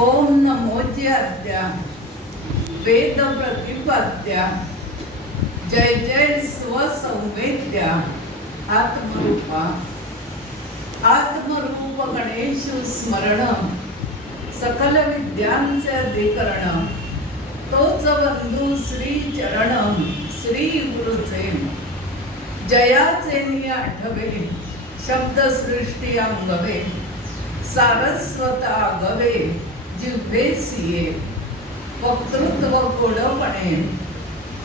ओम नमोज्याद्या वेद प्रतिपाद्या जय जय स्वसंवेद्या आत्मरूपा आत्मरूप गणेश स्मरण सकल विद्यांचे अधिकरण तोच बंधू श्री चरण श्री गुरुचे जयाचे आठवे शब्द सृष्टी अंगवे सारस्वत आगवे जिव्हे सिये वक्तृत्व गोडपणे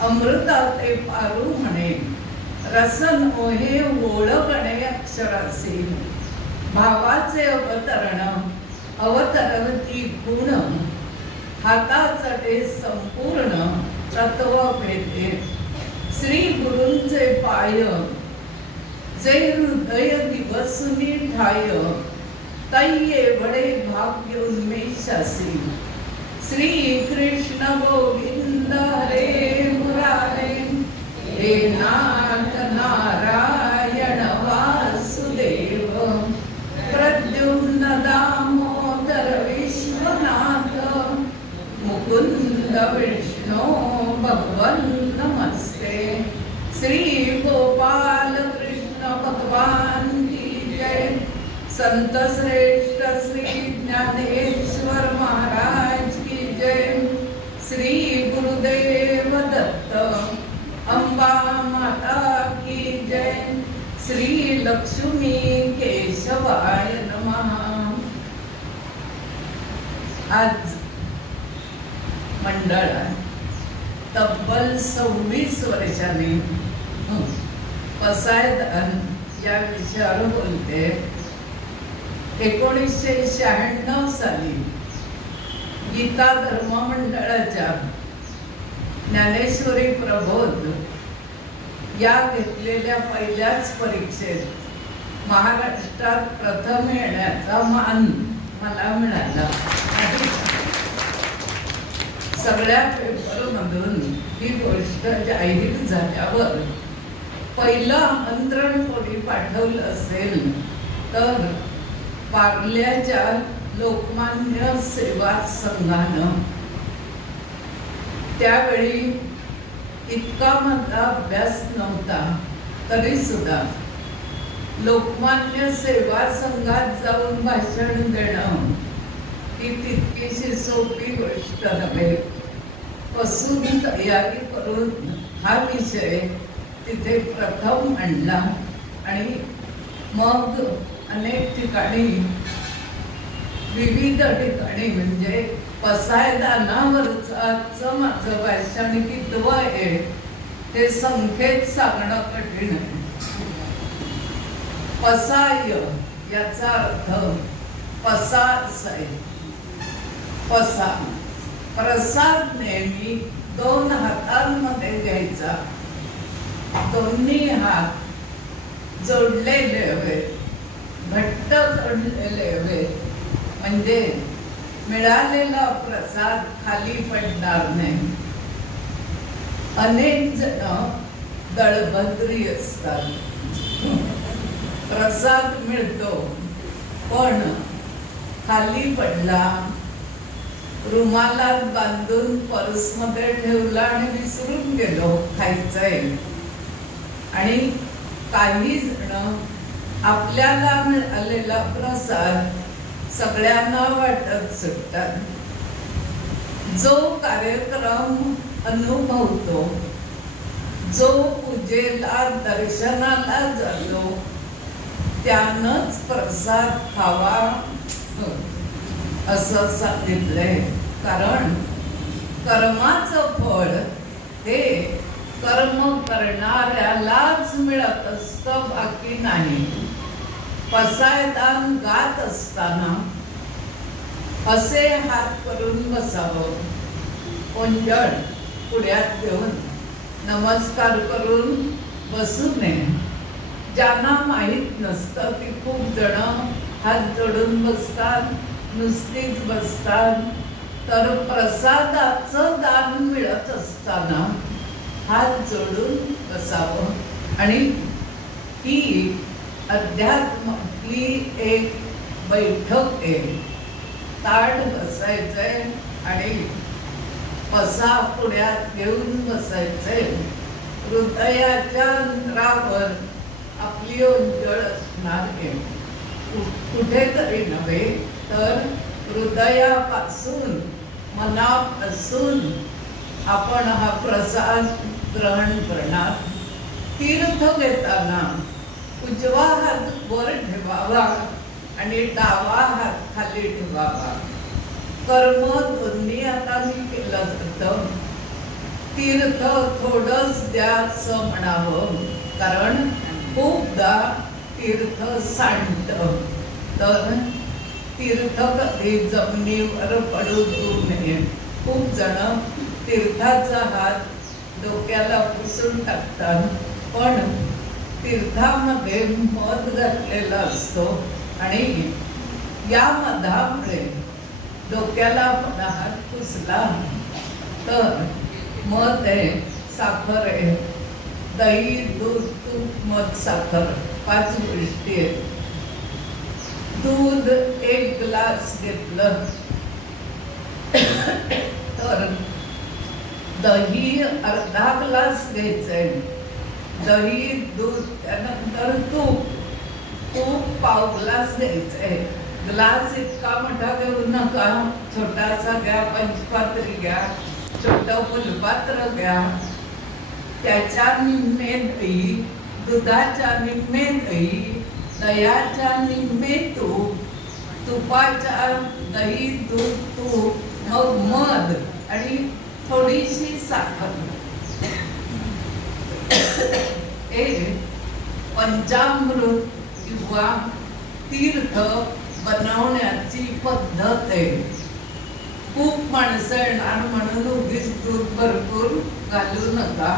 अमृताते पारू म्हणे रसन ओहे ओळखणे अक्षरासी भावाचे अवतरण अवतरवती गुण हाताचटे संपूर्ण तत्व भेटे श्री गुरूंचे पाय जे हृदय दिवसुनी ठाय तय्ये वडे भाग्य उन्मेषासी श्री कृष्ण गोविंद हरे मुरारे हे नाथ नारायण वासुदेव प्रद्युम्न दामोदर विश्वनाथ मुकुंद विष्णु भगवन नमस्ते श्री गोपाल कृष्ण भगवान की जय। संत श्रेष्ठ श्री ज्ञानेश्वर महाराज की जय। श्री गुरुदेव दत्त अंबा माता की जय। श्री लक्ष्मी केशवाय नमः। आज मंडळात तब्बल 26 वर्षांनी पसायदान या विषयावर बोलते। 1996 साली गीता धर्म मंडळाच्या ज्ञानेश्वरी प्रबोध या घेतलेल्या पहिल्याच परीक्षेत महाराष्ट्रात प्रथम येण्याचा मान मला मिळाला। सगळ्या पेपरमधून ही गोष्ट जाहीर झाल्यावर पहिलं आमंत्रण कोणी पाठवलं असेल तर पार्ल्याच्या लोकमान्य सेवा संघानं। त्यावेळी इतका माझा अभ्यास नव्हता तरी सुद्धा लोकमान्य सेवा संघात जाऊन भाषण देणं ही तितकीशी सोपी गोष्ट नव्हे। पासून तयारी करून हा विषय तिथे प्रथम आणला आणि मग अनेक ठिकाणी विविध ठिकाणी म्हणजे पसायदानावरचं माझं भाषण कितवं आहे ते संख्येत सांगणं कठीण आहे। पसाय याचा अर्थ पसास आहे। पसा प्रसाद नेहमी 2 हातांमध्ये घ्यायचा, दोन्ही हात जोडलेले हवे, घट्ट जोडलेले हवे, म्हणजे मिळालेला प्रसाद खाली पडणार नाही। अनेक जण दळभद्री असतात, प्रसाद मिळतो पण खाली पडला, रुमालात बांधून पर्समध्ये ठेवला आणि विसरून गेलो खायचंय। आणि काही जण आपल्याला मिळालेला प्रसाद सगळ्यांना वाटत सुटतात। जो कार्यक्रम अनुभवतो, जो पूजेला दर्शनाला जातो त्यानंच प्रसाद खावा असं सांगितलंय। कारण कर्माचं फळ हे कर्म करणाऱ्यालाच मिळत असतं, बाकी नाही। पसायदान गात असताना असे हात करून बसावं, कोंजळ पुढ्यात घेऊन नमस्कार करून बसू नये। ज्यांना माहीत नसतं की खूप जण हात जोडून बसतात, नुसतीच बसतात, तर प्रसादाचं दान मिळत असताना हात जोडून बसावं। आणि ही अध्यात्मातली एक बैठक आहे। ताट बसायचंय आणि पसा पुढ्यात घेऊन बसायचंय. हृदयाच्या अंतरावर आपली ओंजळ असणार आहे. कुठेतरी नव्हे तर हृदयापासून मनापासून आपण हा प्रसाद ग्रहण करणार. तीर्थ घेताना उजवा हात वर ठेवावा आणि डावा हात खाली ठेवावा. कर्म दोन्ही हातांनी केलं जातं. तीर्थ थोडंच द्या असं म्हणावं, कारण खूपदा तीर्थ सांडतं. तर तीर्थ कधी जमिनीवर पडू देऊ नये. खूप जण तीर्थाचा हात डोक्याला पुसून टाकतात, पण तीर्थामध्ये मध घातलेला असतो आणि या मधामुळे डोक्याला आपण हात पुसला तर मध आहे, साखर आहे, दही, दूध, तूप, मध, साखर 5 गोष्टी आहेत. दूध 1 ग्लास घेतलं तर दही अर्धा ग्लास घ्यायचंय. दही, दूध, त्यानंतर तूप, तूप पाव ग्लास घ्यायचंय. ग्लास इतका मोठा घेऊ नका, छोटासा घ्या, पंचपात्री घ्या, छोटं फुलपात्र घ्या. त्याच्या निम्मे दही, दुधाच्या निम्मे दही, दह्याच्या निम्मे तूप, तुपाच्या दही, दूध, तूप, मग मध आणि थोडीशी साखर. हे पंचामृत किंवा तीर्थ बनवण्याची पद्धत आहे. खूप माणसं येणार म्हणून उगीच दूध भरपूर घालू नका.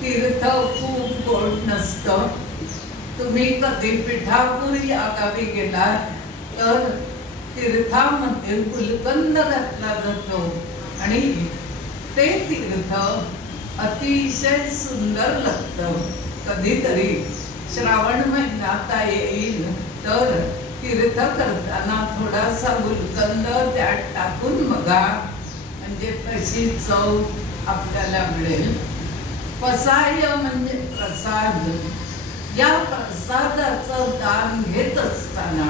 तीर्थ खूप गोड नसतं. तुम्ही कधी पिठापूर या गावी गेला तर तीर्थामध्ये गुलकंद घातला जातो आणि ते तीर्थ अतिशय सुंदर लागतं. कधीतरी श्रावण महिन्यात येईल तर तीर्थ करताना थोडासा गुलकंद त्यात टाकून बघा, म्हणजे तशी चव आपल्याला मिळेल. पसाय म्हणजे प्रसाद. या प्रसादाचं दान घेत असताना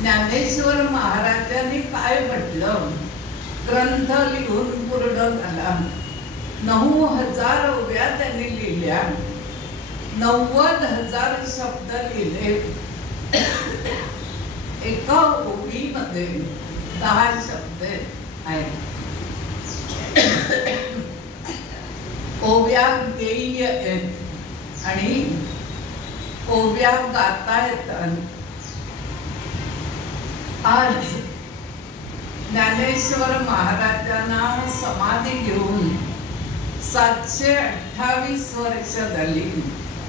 ज्ञानेश्वर महाराजांनी काय म्हटलं? ग्रंथ लिहून पूर्ण झाला. 9,000 ओव्या त्यांनी लिहिल्या. 90,000 शब्द लिहिले. एका ओवीमध्ये 10 शब्द आहेत. ओव्या गेय आहेत आणि ओव्या गाता येतात. आज ज्ञानेश्वर महाराजांना समाधी घेऊन 728 वर्ष झाली,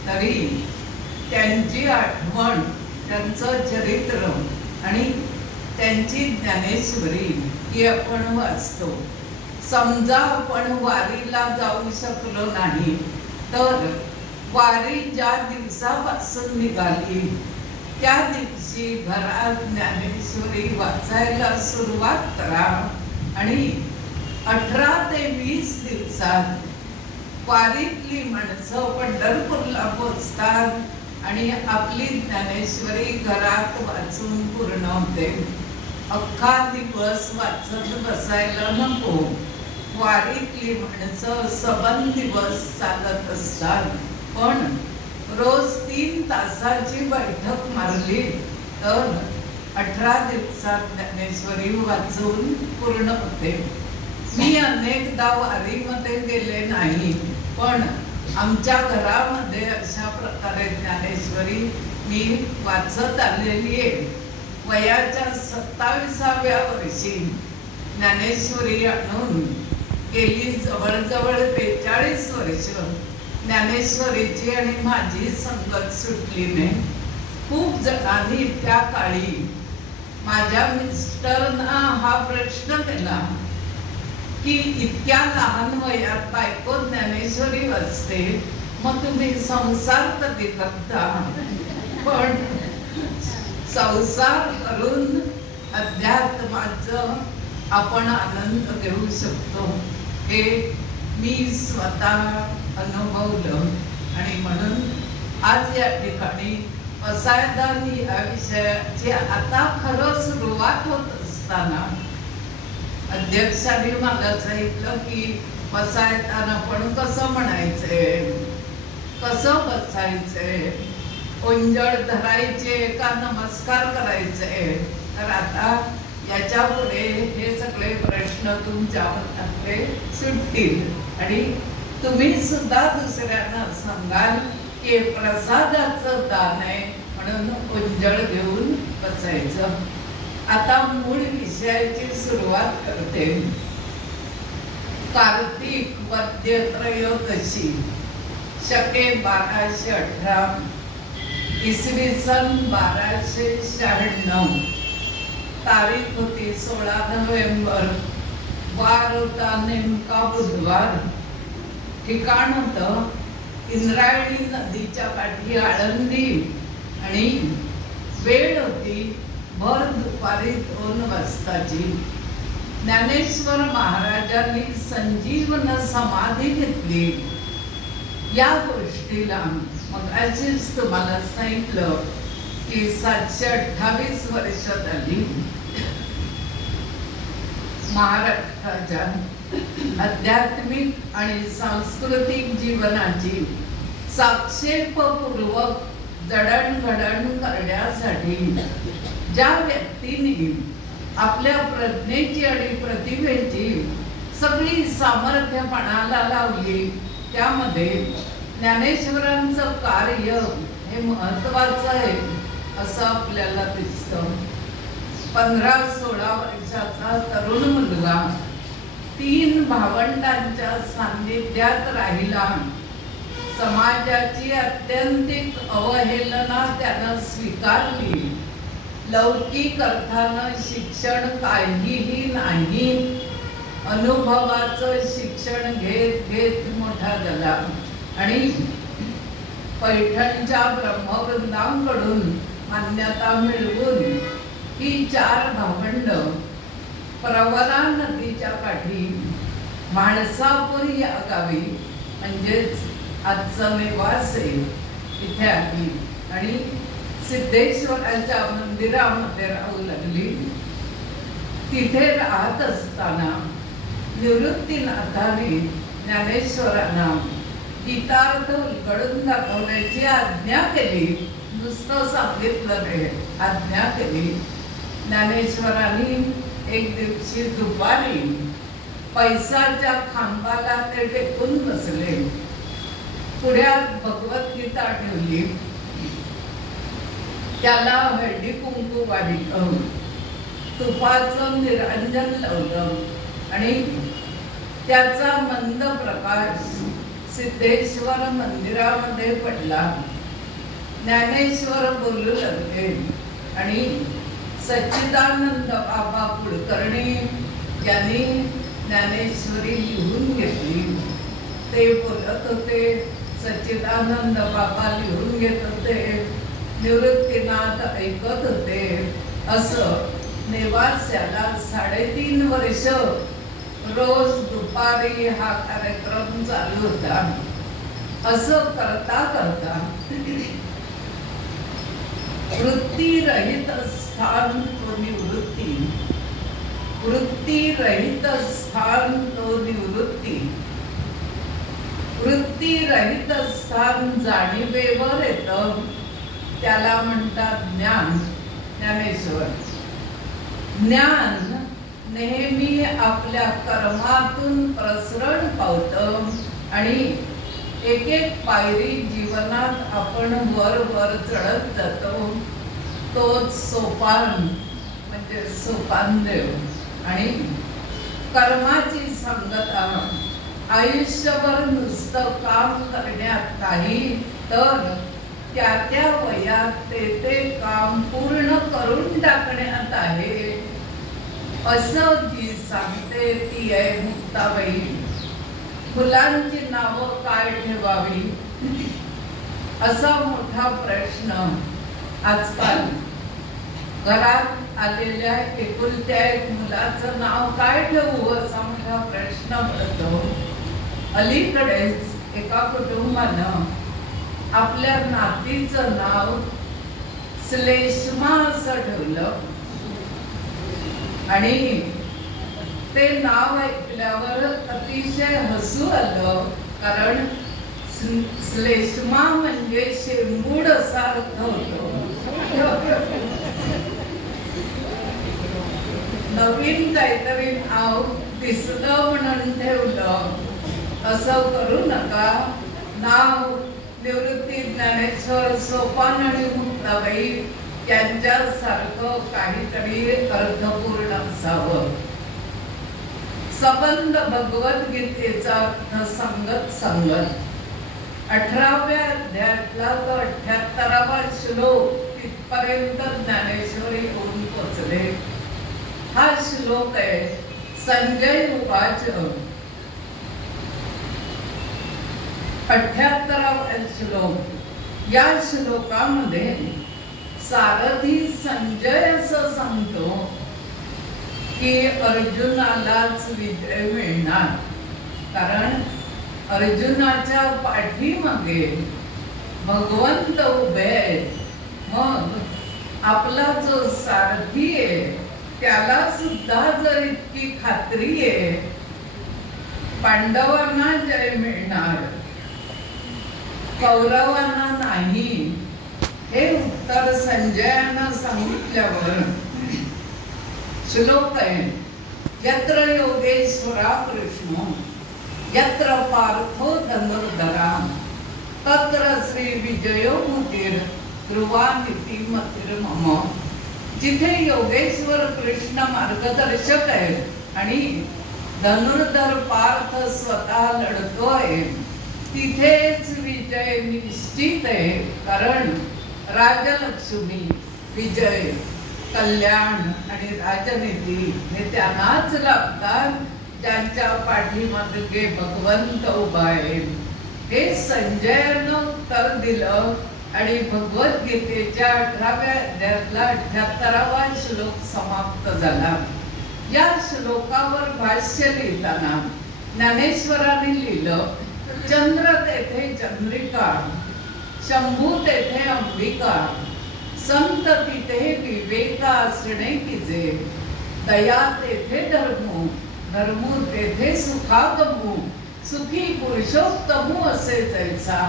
तरी त्यांची आठवण, त्यांचं चरित्र आणि त्यांची ज्ञानेश्वरी ही आपण वाचतो. समजा आपण वारीला जाऊ शकलो नाही तर वारी ज्या दिवसापासून निघाली त्या दिवशी घरात ज्ञानेश्वरी वाचायला सुरुवात करा आणि 18 ते 20 दिवसात वारीतली माणसं पंढरपूरला पोचतात आणि आपली ज्ञानेश्वरी घरात वाचून पूर्ण होते. अख्खा दिवस वाचत बसायला नको. वारीतली माणसं सबंध दिवस चालत असतात, पण रोज 3 तासाची बैठक मारली तर 18 दिवसात ज्ञानेश्वरी वाचून पूर्ण होते. मी अनेकदा वारीमध्ये गेले नाही, पण आमच्या घरामध्ये अशा प्रकारे ज्ञानेश्वरी मी वाचत आलेली आहे. वयाच्या 27व्या वर्षी ज्ञानेश्वरी आणून गेली जवळजवळ 43 वर्ष ज्ञानेश्वरीची आणि माझी संगत सुटली नाही. खूप जणांनी त्या काळी माझ्या मिस्टरना हा प्रश्न केला की इतक्या लहान वयात बायको ज्ञानेश्वरी वाचते, मग तुम्ही संसार कधी करता? पण संसार करून अध्यात्माचं आपण आनंद घेऊ शकतो हे मी स्वतः अनुभवलं. आणि म्हणून आज या ठिकाणी पसायदान या विषयाची आता खरं सुरुवात होत असताना अध्यक्षांनी मला सांगितलं की पसायदान आपण कसं म्हणायचंय, कसं बसायचंय, ओंजळ धरायचे का नमस्कार करायचे. तर आता याच्या पुढे हे सगळे प्रश्न तुमच्या मनातले सुटतील आणि तुम्ही सुद्धा दुसऱ्यांना सांगाल की प्रसादाचं दान आहे म्हणून ओंजळ घेऊन बसायचं. आता मूळ विषयाची सुरुवात करते. कार्तिक वद्य त्रयोदशी शके 1218 इसवी सन 1296. तारीख होती 16 नोव्हेंबर. वार होता नेमका बुधवार. ठिकाण होतं इंद्रायणी नदीच्या काठी आळंदी आणि वेळ होती भर दुपारी 2 वाजताची. ज्ञानेश्वर महाराजांनी संजीवन समाधी घेतली. या गोष्टीला मग आधीच तुम्हाला सांगितलं की 728 वर्ष झाली. महाराष्ट्राच्या आध्यात्मिक आणि सांस्कृतिक जीवनाची साक्षेपपूर्वक जडणघडण करण्यासाठी ज्या व्यक्तींनी आपल्या प्रज्ञेची आणि प्रतिभेची सगळी सामर्थ्य पणाला लावली त्यामध्ये ज्ञानेश्वरांचं कार्य हे महत्वाचं आहे असं आपल्याला दिसतं. 15-16 वर्षाचा तरुण मुलगा 3 भावंडांच्या सान्निध्यात राहिला. समाजाची अत्यंतिक अवहेलना त्यानं स्वीकारली. लौकिक अर्थानं शिक्षण काहीही नाही. अनुभवाचं शिक्षण घेत घेत मोठा झाला आणि पैठणच्या ब्रह्मवृंदांकडून मान्यता मिळवून ही 4 भावंड प्रवरा नदीच्या काठी म्हाळसापूर या गावी म्हणजेच आजचं नेवासे इथे आली आणि सिद्धेश्वराच्या मंदिरामध्ये राहू लागली. तिथे राहत असताना निवृत्तीनाथाने ज्ञानेश्वरांना गीतार्थ उलगडून दाखवण्याची आज्ञा केली. नुसतं सांगितलं नाही, आज्ञा केली. ज्ञानेश्वरांनी एक दिवशी दुपारी पैसाच्या खांबाला ते टेकून बसले. पुढ्यात भगवद्गीता ठेवली. त्याला हळदी कुंकू वाढलं, तुपाचं निरांजन लावलं आणि त्याचा मंद प्रकाश सिद्धेश्वर मंदिरामध्ये पडला. ज्ञानेश्वर बोलू लागले आणि सच्चिदानंद बाबा कुलकर्णी यांनी ज्ञानेश्वरी लिहून घेतली. ते बोलत होते, सच्चिदानंद बाबा लिहून घेत होते, निवृत्तीनाथ ऐकत होते. असं नेवास्याला 3.5 वर्ष रोज दुपारी हा कार्यक्रम चालू होता. असं करता करता वृत्ती रहित स्थान तो निवृत्ती, वृत्ती रहित स्थान तो निवृत्ती, वृत्ती रहित स्थान जाणीवेवर येतं त्याला म्हणतात ज्ञान. ज्ञानेश्वर ज्ञान नेहमी आपल्या कर्मातून प्रसरण पावतं आणि एक एक पायरी जीवनात आपण वर वर चढत जातो. तोच सोपान म्हणजे सोपानदेव. आणि कर्माची संगता आयुष्यभर नुसतं काम करण्यात नाही तर त्या त्या वयात ते काम पूर्ण करून टाकण्यात आहे असं जी सांगते ती आहे मुक्ताबाई. फुलांची नावं काय ठेवावी असा मोठा प्रश्न आजकाल घरात आलेल्या एकुलत्या एक मुलाचं नाव काय ठेवू असा मोठा प्रश्न पडतो. अलीकडेच एका कुटुंबानं आपल्या नातीचं नाव श्लेष्मा असं ठेवलं आणि ते नाव ऐकल्यावर अतिशय हसू आलं, कारण श्लेष्मा म्हणजे शेंबूड असा अर्थ होतो. नवीन काहीतरी नाव दिसलं म्हणून ठेवलं असं करू नका. नाव निवृत्ती ज्ञानेश्वर, सोपान आणि मुक्ताबाई यांच्यासारखं काहीतरी अर्थपूर्ण असावं. संबंध भगवद्गीतेचा अर्थ सांगत सांगत 18व्या अध्यायातला तो 78वा श्लोक तिथपर्यंत ज्ञानेश्वरी येऊन पोचले. हा श्लोक आहे. संजय उवाच, 78वा श्लोक. या श्लोकामध्ये सारथी संजय असं सांगतो की अर्जुनालाच विजय मिळणार, कारण अर्जुनाच्या पाठीमागे भगवंत उभे आहेत. मग आपला जो सारथी आहे त्याला सुद्धा जर इतकी खात्री आहे पांडवांना जय मिळणार, कौरवांना नाही, हे उत्तर संजयानं सांगितल्यावर श्लोक आहे. यत्र योगेश्वरा कृष्ण यत्र पार्थो धनुर्धरा तत्र श्री विजयो मुतीर ध्रुवानिती मतीर मम. जिथे योगेश्वर कृष्ण मार्गदर्शक आहेत आणि धनुर्धर पार्थ स्वतः लढतोय, तिथेच विजय निश्चित आहे. कारण राजलक्ष्मी, विजय, कल्याण आणि राजनीती हे त्यांनाच लाभतात ज्यांच्या पाठीमागे भगवंत उभा आहे. हे संजयानं उत्तर दिलं आणि भगवद्गीतेच्या 18व्या अध्यायातला 78वा श्लोक समाप्त झाला. या श्लोकावर भाष्य लिहिताना ज्ञानेश्वरांनी लिहिलं, चंद्र तेथे चंद्रिका, शंभू तेथे अंबिका, संत तिथे विवेका असणे किजे, दया तेथे धर्मो, धर्मो तेथे सुखागमू, सुखी पुरुषोत्तमू असे जैसा,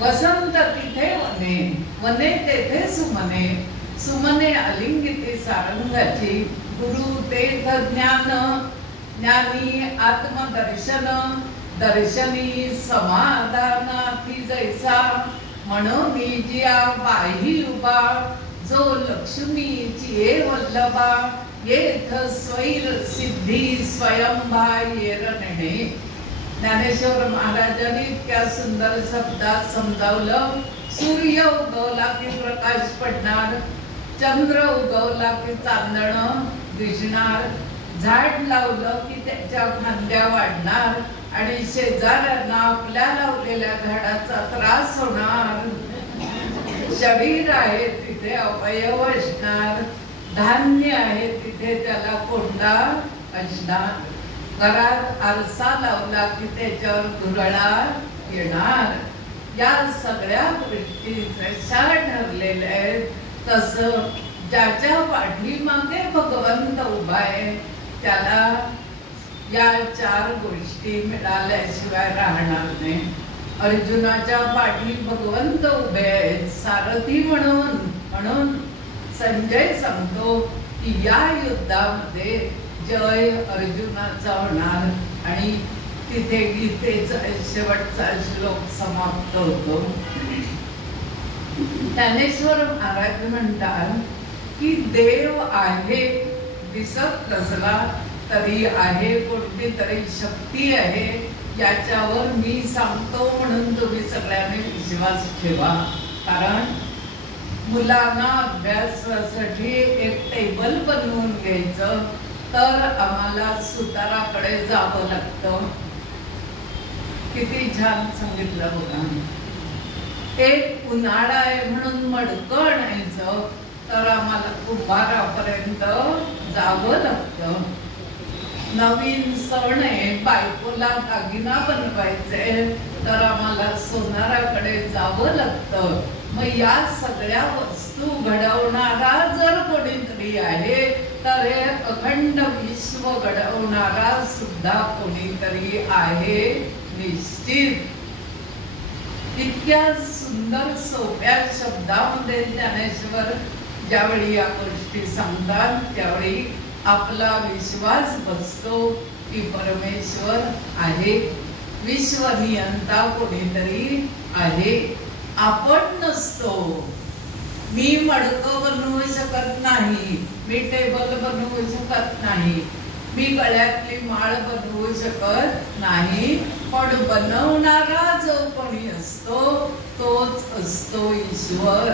वसंत तिथे वने, वने तेथे सुमने, सुमने आलिंगिते सारंगाची, गुरु तेथ ज्ञान, ज्ञानी आत्मदर्शन, दर्शनी समाधानाती जैसा, म्हणून जिया पाही उभा, जो लक्ष्मीची वल्लभा, येथ स्वैर सिद्धी स्वयंभा येरणे. ज्ञानेश्वर महाराजांनी इतक्या सुंदर शब्दात समजावलं. सूर्य उगवला की प्रकाश पडणार, चंद्र उगवला की चांदणं दिसणार, झाड लावलं की त्याच्या फांद्या वाढणार आणि शेजाऱ्यांना आपल्या लावलेल्या झाडाचा त्रास होणार. शरीर आहे तिथे अवयव असणार, धान्य आहे तिथे त्याला कोंडा असणार, घरात आरसा लावला की त्याच्यावर धुरळा येणार. या सगळ्या गोष्टी जशा ठरलेल्या आहेत तसं ज्याच्या पाठीमागे भगवंत उभा आहे त्याला या 4 गोष्टी मिळाल्याशिवाय राहणार नाही. अर्जुनाच्या पाठी भगवंत उभे आहेत सारथी म्हणून. म्हणून संजय सांगतो की या युद्धामध्ये जय अर्जुनाचा होणार आणि तिथे गीतेचा शेवटचा श्लोक समाप्त होतो. ज्ञानेश्वर महाराज म्हणतात की देव आहे, दिसत नसला तरी आहे, कोणती तरी शक्ती आहे, याच्यावर मी सांगतो म्हणून तुम्ही सगळ्यांनी विश्वास ठेवा. कारण मुलांना अभ्यासासाठी एक टेबल बनवून घ्यायचं तर आम्हाला सुताराकडे जावं लागतं. किती छान सांगितलं बघा. एक उन्हाळा आहे म्हणून मडकं आणायचं तर आम्हाला कुंभारापर्यंत जावं लागतं. नवीन सण आहे, बायकोला दागिना बनवायचे तर आम्हाला सोनाराकडे जावं लागतं. मग या सगळ्या वस्तू घडवणारा जर कोणीतरी आहे तर हे अखंड विश्व घडवणारा सुद्धा कोणीतरी आहे निश्चित. इतक्या सुंदर सोप्या शब्दामध्ये ज्ञानेश्वर ज्यावेळी या गोष्टी सांगतात त्यावेळी आपला विश्वास बसतो की परमेश्वर आहे, विश्वनियंता कोणीतरी आहे, आपण नसतो. मी मडकं बनवू शकत नाही, मी टेबल बनवू शकत नाही, मी गळ्यातली माळ बनवू शकत नाही, पण बनवणारा जो कोणी असतो तोच असतो ईश्वर.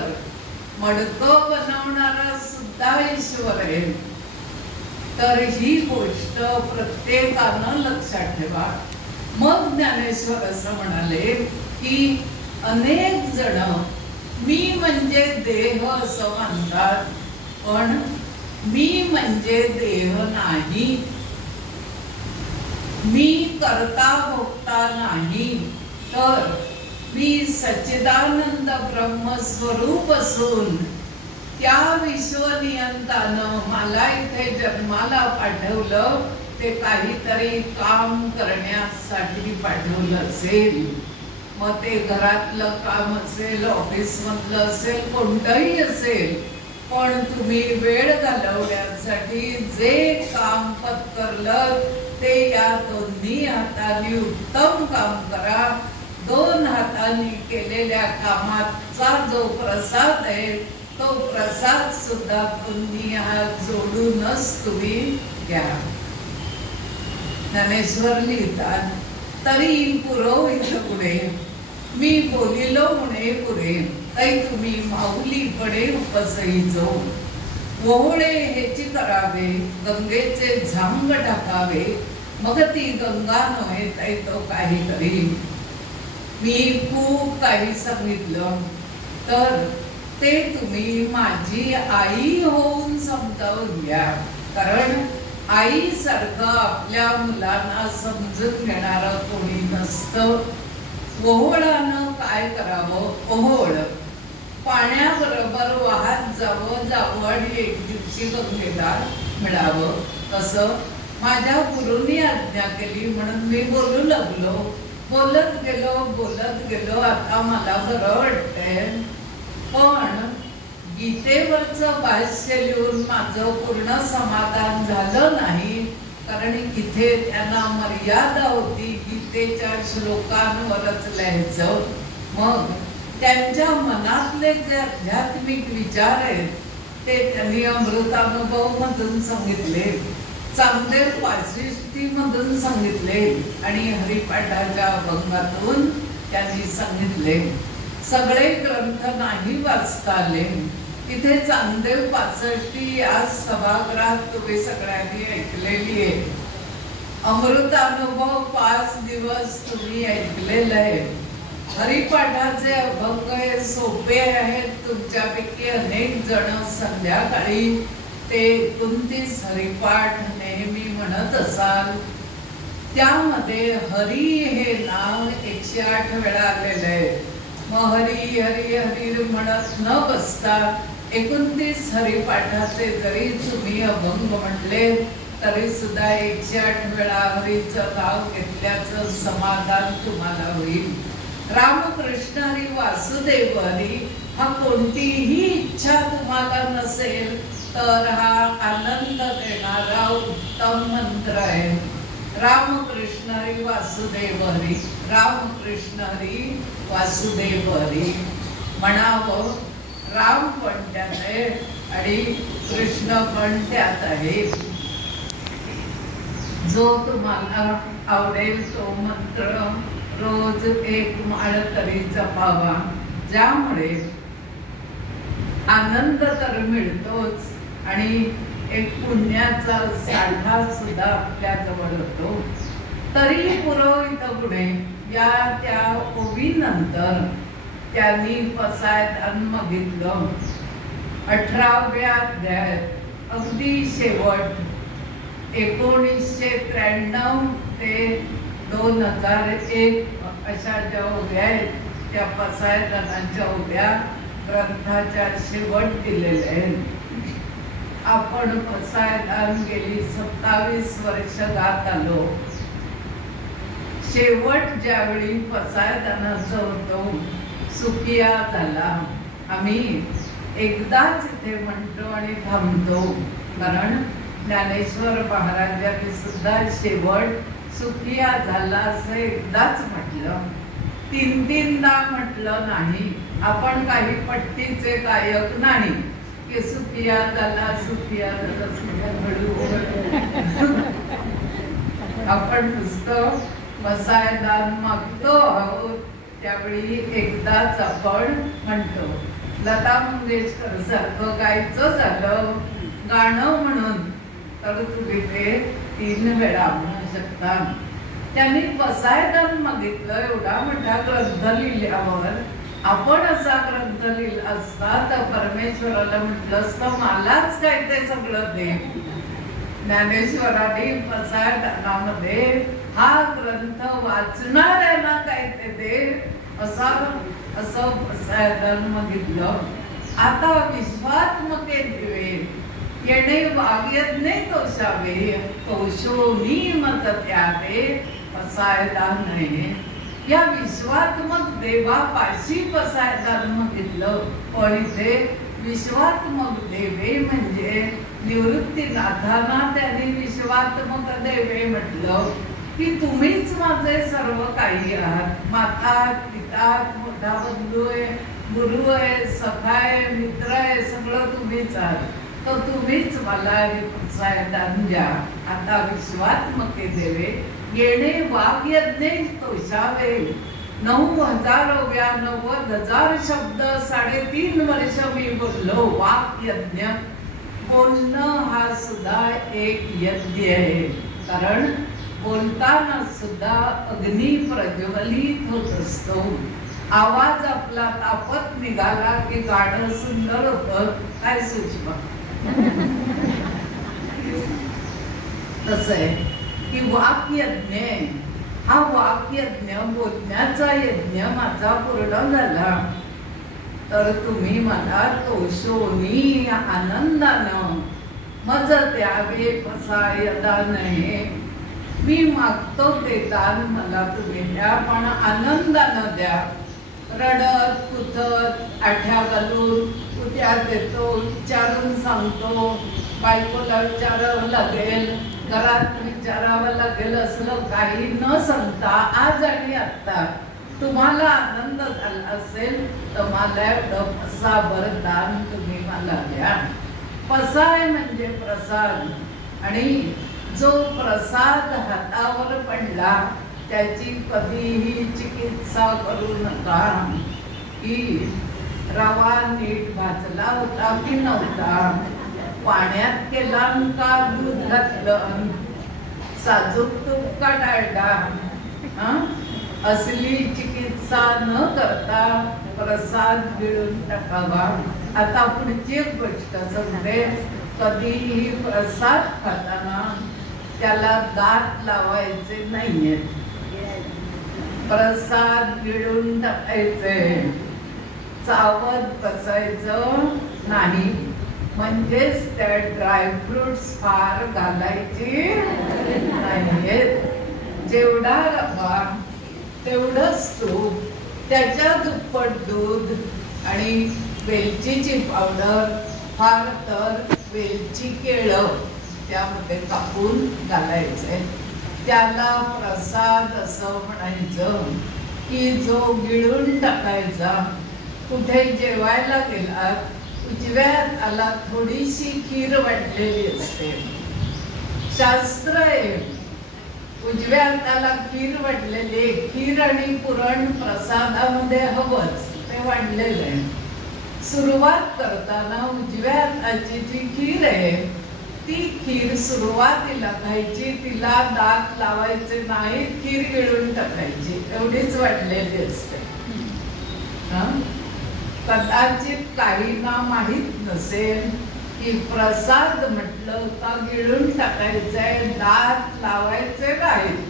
मडकं बनवणारा सुद्धा ईश्वर आहे. तर ही गोष्ट प्रत्येकानं लक्षात ठेवा. मग ज्ञानेश्वर असं म्हणाले की अनेक जण मी म्हणजे देह असं म्हणतात, पण मी म्हणजे देह नाही, मी करता भोगता नाही, तर मी सच्चिदानंद ब्रह्मस्वरूप असून त्या विश्वनियंतानं मला इथे जन्माला पाठवलं ते काहीतरी काम करण्यासाठी पाठवलं असेल. मग ते घरातलं काम असेल, ऑफिस मधलं असेल, कोणतंही असेल, पण तुम्ही वेळ घालवण्यासाठी जे काम पत्करलं ते या दोन्ही हातांनी उत्तम काम करा. दोन हातांनी केलेल्या कामाचा जो प्रसाद आहे तो प्रसाद सुद्धा दोन्ही हात जोडूनच तुम्ही घ्या. ज्ञानेश्वर लिहितात, तरी पुरोहित पुढे मी बोलिलो म्हणे पुरे, काही तुम्ही माऊलीकडे उपसई जो. ओहळे हेची करावे, गंगेचे झांग टाकावे, मग ती गंगा नव्हे ताई तो काहीतरी. मी खूप काही सांगितलं तर ते तुम्ही माझी आई होऊन समजावून घ्या. कारण आई सारखं आपल्या मुलांना समजून घेणारं कोणी नसतं. ओहोळानं काय करावं, ओहोळ पाण्याबरोबर वाहत जावं आणि एक दिवशी गंगेला मिळावं. तसं माझ्या गुरुनी आज्ञा केली म्हणून मी बोलू लागलो, बोलत गेलो. आता मला बरं वाटतंय. पण गीतेवरचं भाष्य लिहून माझं पूर्ण समाधान झालं नाही, कारण इथे त्यांना मर्यादा होती गीतेच्या श्लोकांवरच लिहायचं. मग त्यांच्या मनातले जे आध्यात्मिक विचार आहेत ते त्यांनी अमृतानुभव मधून सांगितले, चांगदेव पाशिष्टी मधून सांगितले आणि हरिपाठाच्या अभंगातून त्यांनी सांगितले. सगळे ग्रंथ नाही वाचता आले. इथे चांगदेव 65 आज सभागृहात तुम्ही सगळ्यांनी ऐकलेली आहे. अमृतानुभव 5 दिवस तुम्ही ऐकलेलं आहे. हरिपाठाचे अभंग हे सोपे आहेत. तुमच्यापैकी अनेक जण संध्याकाळी ते 29 हरिपाठ नेहमी म्हणत असाल. त्यामध्ये हरी हे नाव 108 वेळा आलेलं आहे. मग हरी हरी हरी म्हणत न बसता 29 हरिपाठाचे जरी तुम्ही अभंग म्हटले तरी सुद्धा 108 वेळा हरीचं नाव घेतल्याचं समाधान तुम्हाला होईल. रामकृष्ण हरी वासुदेव हरी हा कोणतीही इच्छा तुम्हाला नसेल तर हा आनंद देणारा उत्तम मंत्र आहे. रामकृष्ण हरी वासुदेव हरी, रामकृष्ण हरी वासुदेव हरी म्हणावं. राम पण त्यात आहे आणि कृष्ण पण त्यात आहे. जो तुम्हाला आवडेल तो मंत्र रोज 1 माळ तरी जपावा, ज्यामुळे आनंद तर मिळतोच आणि एक पुण्याचा साठा सुद्धा आपल्या जवळ होतो. तरी पुरोहित पुढे या त्या ओवीनंतर त्यांनी पसायदान मागितलं. 18व्या अध्यायात अगदी शेवट 1993 ते 2001 अशा ज्या ओव्या आहेत त्या पसायदानांच्या ओव्या ग्रंथाच्या शेवट दिलेल्या आहेत. आपण पसायदान गेली 27 वर्ष गात आलो. शेवट ज्यावेळी पसायदानाचं होतं सुखिया झाला. आम्ही एकदाच इथे म्हणतो आणि थांबतो, कारण ज्ञानेश्वर महाराजांनी सुद्धा शेवट सुखिया झाला असं एकदाच म्हटलं, 3-3दा म्हटलं नाही. आपण काही पट्टीचे गायक नाही की सुखिया झाला सुखिया झाला आपण नुसतं पसायदान मागतो आहोत त्यावेळी एकदाच आपण म्हणतो. लता मंगेशकर सारखं गायचं झालं गाणं म्हणून तर तुम्ही ते 3 वेळा म्हणू शकता. त्यांनी पसायदान मागितलं. एवढा मोठा ग्रंथ लिहिल्यावर आपण असा ग्रंथ लिहिला असता तर परमेश्वराला म्हटलं असतं मलाच काय ते सगळं दे. ज्ञानेश्वरांनी पसायदानामध्ये हा ग्रंथ वाचणाऱ्याला काय ते दे असं पसायदान मागितलं. आता विश्वात्मके दिवे येणे वाग्यज्ञे तोषावे तोषोनी मत त्यावे पसायदान नाही. या विश्वात्मक देवापाशी पसायदान मागितलं. पण इथे विश्वात्मक देवे म्हणजे निवृत्तीनाथांना त्यांनी विश्वात्मक देवे म्हटलं की तुम्हीच माझे सर्व काही आहात. माता पिता मोठा बंधू आहे, गुरु आहे, सखा आहे, मित्र आहे, सगळं तुम्हीच आहात. तर तुम्हीच मला हे पसायदान द्या. आता विश्वात्मके देवे येणे वाग्यज्ञे तोषावे. 9000 90,000 शब्द 3.5 वर्ष मी बोललो. वाक्यज्ञ बोलणं हा सुद्धा एक यज्ञ आहे. कारण बोलताना सुद्धा अग्नी प्रज्वलित होत असतो. आवाज आपला तापत निघाला की गाणं सुंदर होतं. काय सुचवा तसं आहे की वाक्यज्ञ हा वाक्यज्ञ बोलण्याचा यज्ञ माझा पूर्ण झाला तर तुम्ही मला तोषोनी आनंदानं मज द्यावे पसायदान आहे. मी मागतो ते दान मला तुम्ही द्या, पण आनंदानं द्या. रडत कुथत आठ्या घालून उद्या देतो विचारून सांगतो, बायकोला विचारावं लागेल, घरात विचारावं लागेल असलं काही न सांगता आज आणि आता तुम्हाला आनंद झाला असेल तर मला एवढं पसाभर दान तुम्ही मला द्या. पसाय म्हणजे प्रसाद. आणि जो प्रसाद हातावर पडला त्याची कधीही चिकित्सा करू नका की रवा नीट भाजला होता की नव्हता, पाण्यात केला का दूध घातलं, साजूक तूप का डाळडा, असली चिकित्सा न करता प्रसाद गिळून टाकावा. आता पुढची एक गोष्ट सांगते. कधीही प्रसाद खाताना त्याला दात लावायचे नाहीये. प्रसाद गिळून टाकायचे, चावत बसायचं नाही. म्हणजेच त्या ड्रायफ्रुट्स फार घालायची नाहीयेत. जेवढा रवा तेवढंच तूप, त्याच्या दुप्पट दूध आणि वेलचीची पावडर, फार तर वेलची केळं त्यामध्ये कापून घालायचे. त्याला प्रसाद असं म्हणायचं की जो गिळून टाकायचा. कुठे जेवायला गेलात उजव्या हाताला थोडीशी खीर वाटलेली असते. शास्त्र आहे उजव्या हाताला खीर वाटलेली. खीर आणि पुरण प्रसादामध्ये हवंच, ते वाढलेलं आहे. सुरुवात करताना उजव्या हाताची जी खीर आहे ती खीर सुरुवातीला खायची, तिला दात लावायचे नाही, खीर गिळून टाकायची, एवढीच वाढलेली असते. कदाचित काहींना माहित नसेल की प्रसाद म्हटलं का गिळून टाकायचंय, दात लावायचे नाहीत.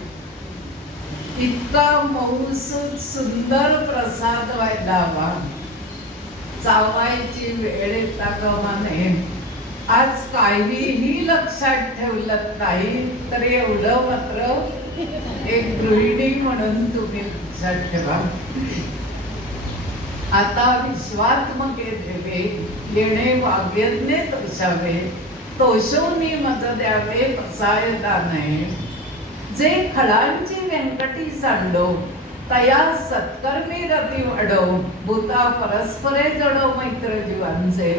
इतका मऊसूद सुंदर प्रसाद व्हायला हवा, चावायची वेळ येता कामा नये. आज काहीही लक्षात ठेवलं नाही तर एवढं मात्र एक गृहिणी म्हणून तुम्ही लक्षात ठेवा. आता विश्वात्मके देवे येणे वाग्यज्ञे तोषावे, तोषोनी मज द्यावे बसायला नाही. जे खळांची व्यंकटी सांडो तया सत्कर्मी रती वाढव, भूता परस्परे जडो मैत्र जीवांचे.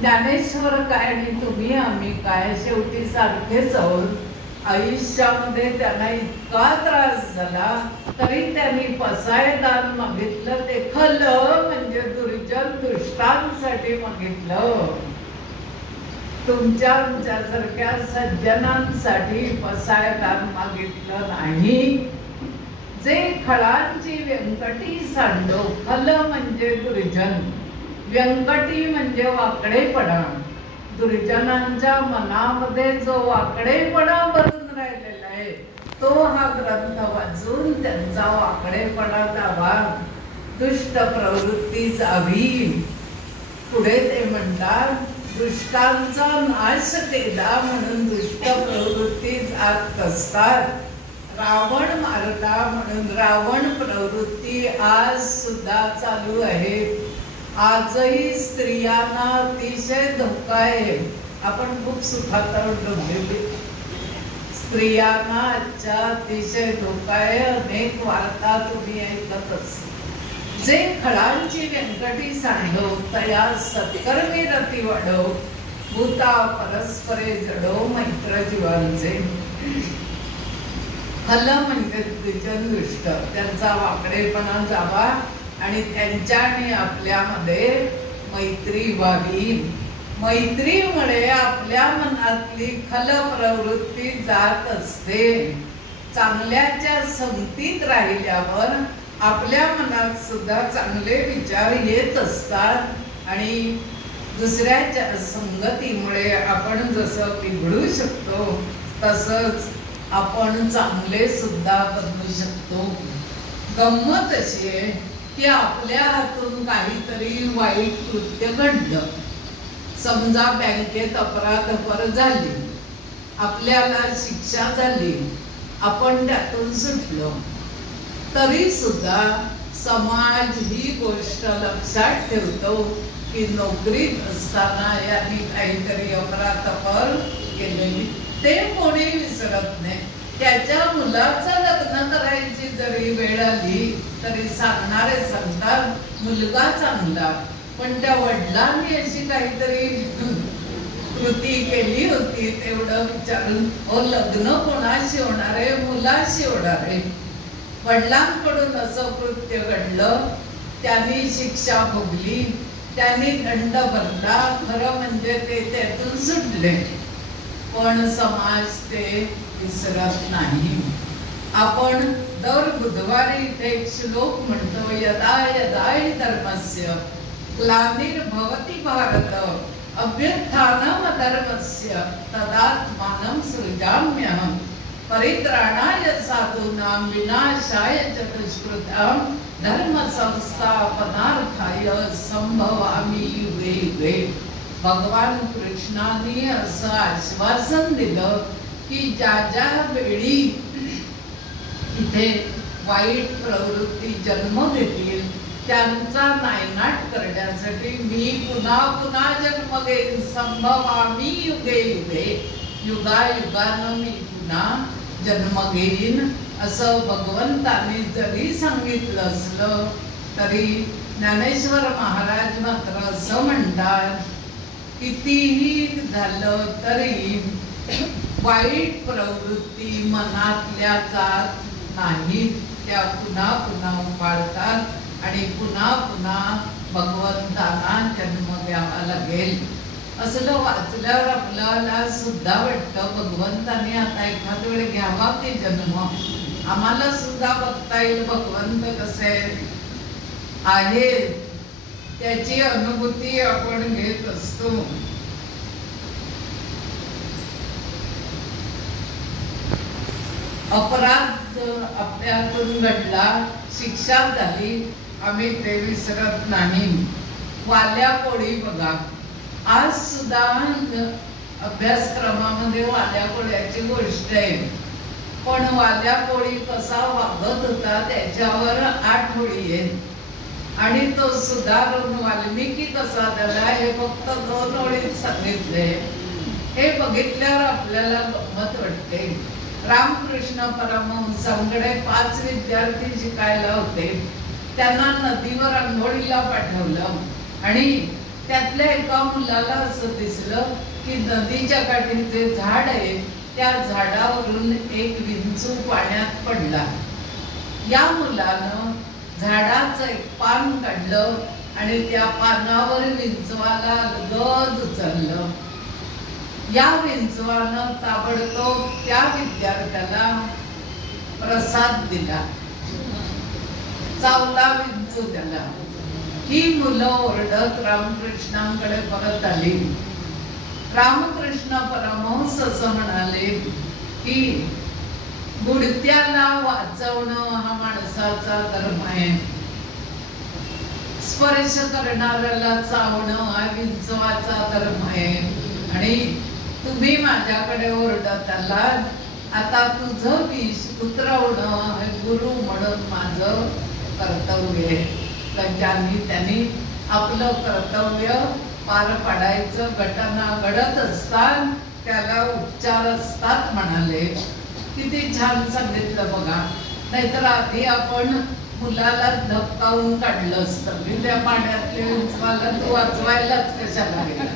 ज्ञानेश्वर काय आणि तुम्ही आम्ही काय, शेवटी सारखेच आहोत. आयुष्यामध्ये त्यांना इतका त्रास झाला तरी त्यांनी पसायदान मागितलं. ते खलं म्हणजे दुर्जन दुष्टांसाठी मागितलं, तुमच्यासारख्या सज्जनांसाठी पसायदान मागितलं नाही. जे खळांची व्यंकटी सांडो, खल म्हणजे दुर्जन, व्यंकटी म्हणजे वाकडेपणा. दुर्जनांच्या मनामध्ये जो वाकडेपणा भरून राहिलेला आहे तो हा ग्रंथ वाचून त्यांचा वाकडेपणा जावा, दुष्ट प्रवृत्ती जावी. पुढे ते म्हणतात दुष्टांचा नाश केला म्हणून दुष्ट प्रवृत्ती जात असतात. रावण मारला म्हणून रावण प्रवृत्ती आज सुद्धा चालू आहे. आजही स्त्रियांना अतिशय धोका आहे. आपण खूप सुखात डोंबिवली, स्त्रियांना आजच्या अतिशय धोका आहे. अनेक वार्ता तुम्ही ऐकतच. जे खळांची व्यंकटी सांडो तया सत्कर्मी रती वाढव, भूता परस्परे जडो मैत्र जीवांचे. खल म्हणजे दुर्जन दुष्ट, त्यांचा वाकडेपणा जावा आणि त्यांच्याने आपल्यामध्ये मैत्री व्हावी. मैत्रीमुळे आपल्या मनातली खल प्रवृत्ती जात असते. चांगल्याच्या संगतीत राहिल्यावर आपल्या मनात सुद्धा चांगले विचार येत असतात आणि दुसऱ्याच्या संगतीमुळे आपण जसं बिघडू शकतो तसंच आपण चांगले सुद्धा बनवू शकतो. गंमत अशी आहे की आपल्या हातून काहीतरी वाईट कृत्य घडलं, समजा बँकेत अपराध झाली, आपल्याला शिक्षा झाली, आपण त्यातून सुटलो, तरी सुद्धा समाज ही गोष्ट लक्षात ठेवतो की नोकरीत असताना यांनी काहीतरी अपराध केलेली. ते कोणी विसरत नाही. त्याच्या मुलाचं लग्न करायची जरी वेळ आली तरी सांगणारे सांगतात मुलगा चांगला, पण त्या वडिलांनी अशी काहीतरी कृती केली होती तेवढं विचारून, हो लग्न कोणाशी होणार आहे, मुलाशी होणार आहे. वडिलांकडून असं कृत्य घडलं, त्यांनी शिक्षा भोगली, त्यांनी दंड भरला, खरं म्हणजे ते त्यातून सुटले, पण समाज ते विसरत नाही. आपण दर बुधवारी इथे एक श्लोक म्हणतो, यदा यदा हि धर्मस्य ग्लानिर्भवति भारत अभ्युत्थानम् अधर्मस्य तदात्मानं सृजाम्यहम् परित्राणाय साधूनां विनाशाय च दुष्कृतां धर्म संस्थापनार्थाय संभवामि युगे युगे. भगवान कृष्णाने असं आश्वासन दिलं की ज्या ज्या वेळी इथे वाईट प्रवृत्ती जन्म घेतील त्यांचा नायनाट करण्यासाठी मी पुन्हा पुन्हा जन्म घेईन. संभवामी युगे युगे, युगायुगानं मी पुन्हा जन्म घेईन असं भगवंताने जरी सांगितलं असलं तरी ज्ञानेश्वर महाराज मात्र असं म्हणतात, कितीही झालं तरी वाईट प्रवृत्ती मनातल्या जात नाहीत, त्या पुन्हा पुन्हा उपाळतात आणि पुन्हा पुन्हा भगवंताला जन्म घ्यावा लागेल. असलं वाचल्यावर आपल्याला सुद्धा वाटतं भगवंताने आता एखाद वेळ घ्यावा की जन्म, आम्हाला सुद्धा बघता येईल भगवंत कसे आहेत. त्याची अनुभूती आपण घेत असतो. अपराध आपल्यातून घडला, शिक्षा झाली, आम्ही ते विसरत नाही. वाल्या कोळी बघा, आज सुद्धा अभ्यासक्रमामध्ये वाल्या कोळ्याची गोष्ट आहे. पण वाल्या कोळी कसा वागत होता त्याच्यावर 8 ओळी आहेत आणि तो सुधारून वाल्मिकी कसा झाला हे फक्त 2 ओळीत सांगितले. हे बघितल्यावर आपल्याला गंमत वाटते. रामकृष्ण परमहंसांकडे 5 विद्यार्थी शिकायला होते. त्यांना नदीवर आंघोळीला पाठवलं आणि त्यातल्या एका मुलाला असं दिसलं की नदीच्या काठी जे झाड आहे त्या झाडावरून एक विंचू पाण्यात पडला. या मुलानं झाडाचं एक पान काढलं आणि त्या पानावर विंचवाला लगद उचललं. या विंचवानं ताबडतोब त्या विद्यार्थ्याला प्रसाद दिला, चावला विंचू त्याला. ही मुलं ओरडत रामकृष्णांकडे परत आली. रामकृष्ण परमहंस असं म्हणाले की बुडत्याला वाचवणं हा माणसाचा धर्म आहे, स्पर्श करणाऱ्याला चावणं हा विंचवाचा धर्म आहे. आणि तुम्ही माझ्याकडे ओरडत आलात, आता तुझं विष उतरवणं हे गुरु म्हणून माझं कर्तव्य आहे. त्यांनी आपलं कर्तव्य पार पाडायचं. घटना घडत असतात त्याला उपचार असतात म्हणाले. किती छान सांगितलं बघा. नाहीतर आधी आपण मुलाला धक्कावून काढलं असतं की त्या पाण्यातल्या विंचवाला तू वाचवायलाच कशाला गेला.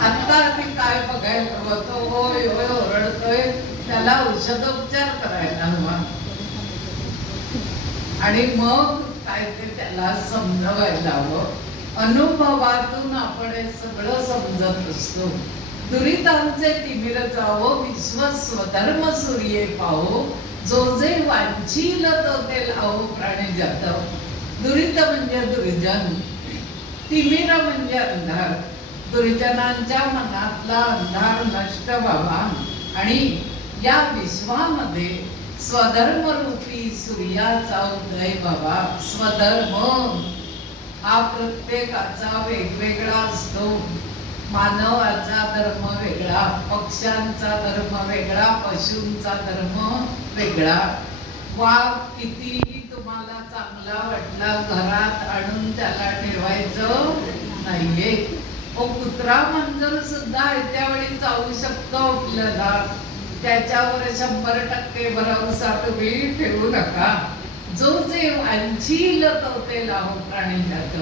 आता आधी काय बघायला हवं, तो होय होय ओरडतोय, त्याला औषधोपचार करायला हवा आणि मग काय ते त्याला समजवायला हवं. अनुभवातून आपण हे सगळं समजत असतो. दुरितांचे तिमिर जावो, विश्व स्वधर्म सूर्ये पाहो, जो जे वांछील तो ते लावो प्राणी जात. दुरित म्हणजे दुर्जन, तिमिर म्हणजे अंधार. दुर्जनांच्या मनातला अंधार नष्ट व्हावा आणि या विश्वामध्ये स्वधर्म रूपी सूर्याचा उदय व्हावा. स्वधर्म हा प्रत्येकाचा वेगवेगळा असतो. मानवाचा धर्म वेगळा, पक्ष्यांचा धर्म वेगळा, पशूंचा धर्म वेगळा. वाघ कितीही तुम्हाला चांगला वाटला घरात आणून त्याला ठेवायचं नाहीये. कुत्रा मांजर सुद्धा त्यावेळी जाऊ शकतो आपल्याला, त्याच्यावर 100% भरवसा तुम्ही ठेवू नका. जो जे वांछील तो ते लाहो प्राणी जात.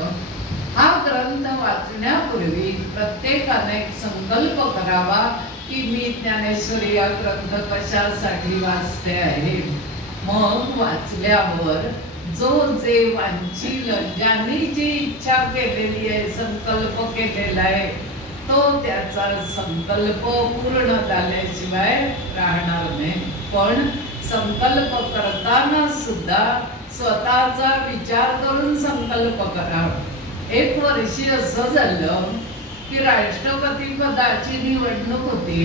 हा ग्रंथ वाचण्यापूर्वी प्रत्येकाने एक संकल्प करावा की मी ज्ञानेश्वरी हा ग्रंथ कशासाठी वाचते आहे. मग वाचल्यावर जो जे वांछील, ज्यांनी जी इच्छा केलेली आहे, संकल्प केलेला आहे, तो त्याचा संकल्प पूर्ण झाल्याशिवाय राहणार नाही. पण संकल्प करताना सुद्धा स्वतःचा विचार करून संकल्प करा. 1 वर्ष असं झालं की राष्ट्रपती पदाची निवडणूक होती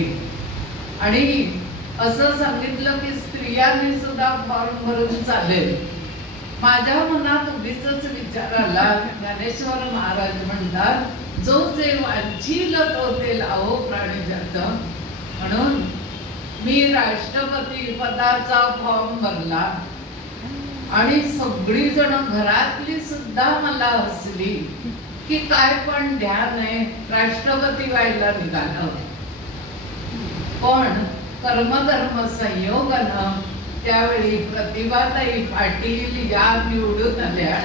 आणि असं सांगितलं की स्त्रियांनी सुद्धा फॉर्म भरून चालेल. माझ्या मनात उगीच विचार आला, ज्ञानेश्वर महाराज म्हणतात जो जे वांछील तो ते लावो प्राणी जात. म्हणून मी राष्ट्रपती पदाचा फॉर्म भरला आणि सगळी जण घरातली सुद्धा मला हसली की काय पण ध्यान आहे, राष्ट्रपती व्हायला निघालं. पण कर्मधर्म संयोगानं त्यावेळी प्रतिभाताई पाटील या निवडून आल्या.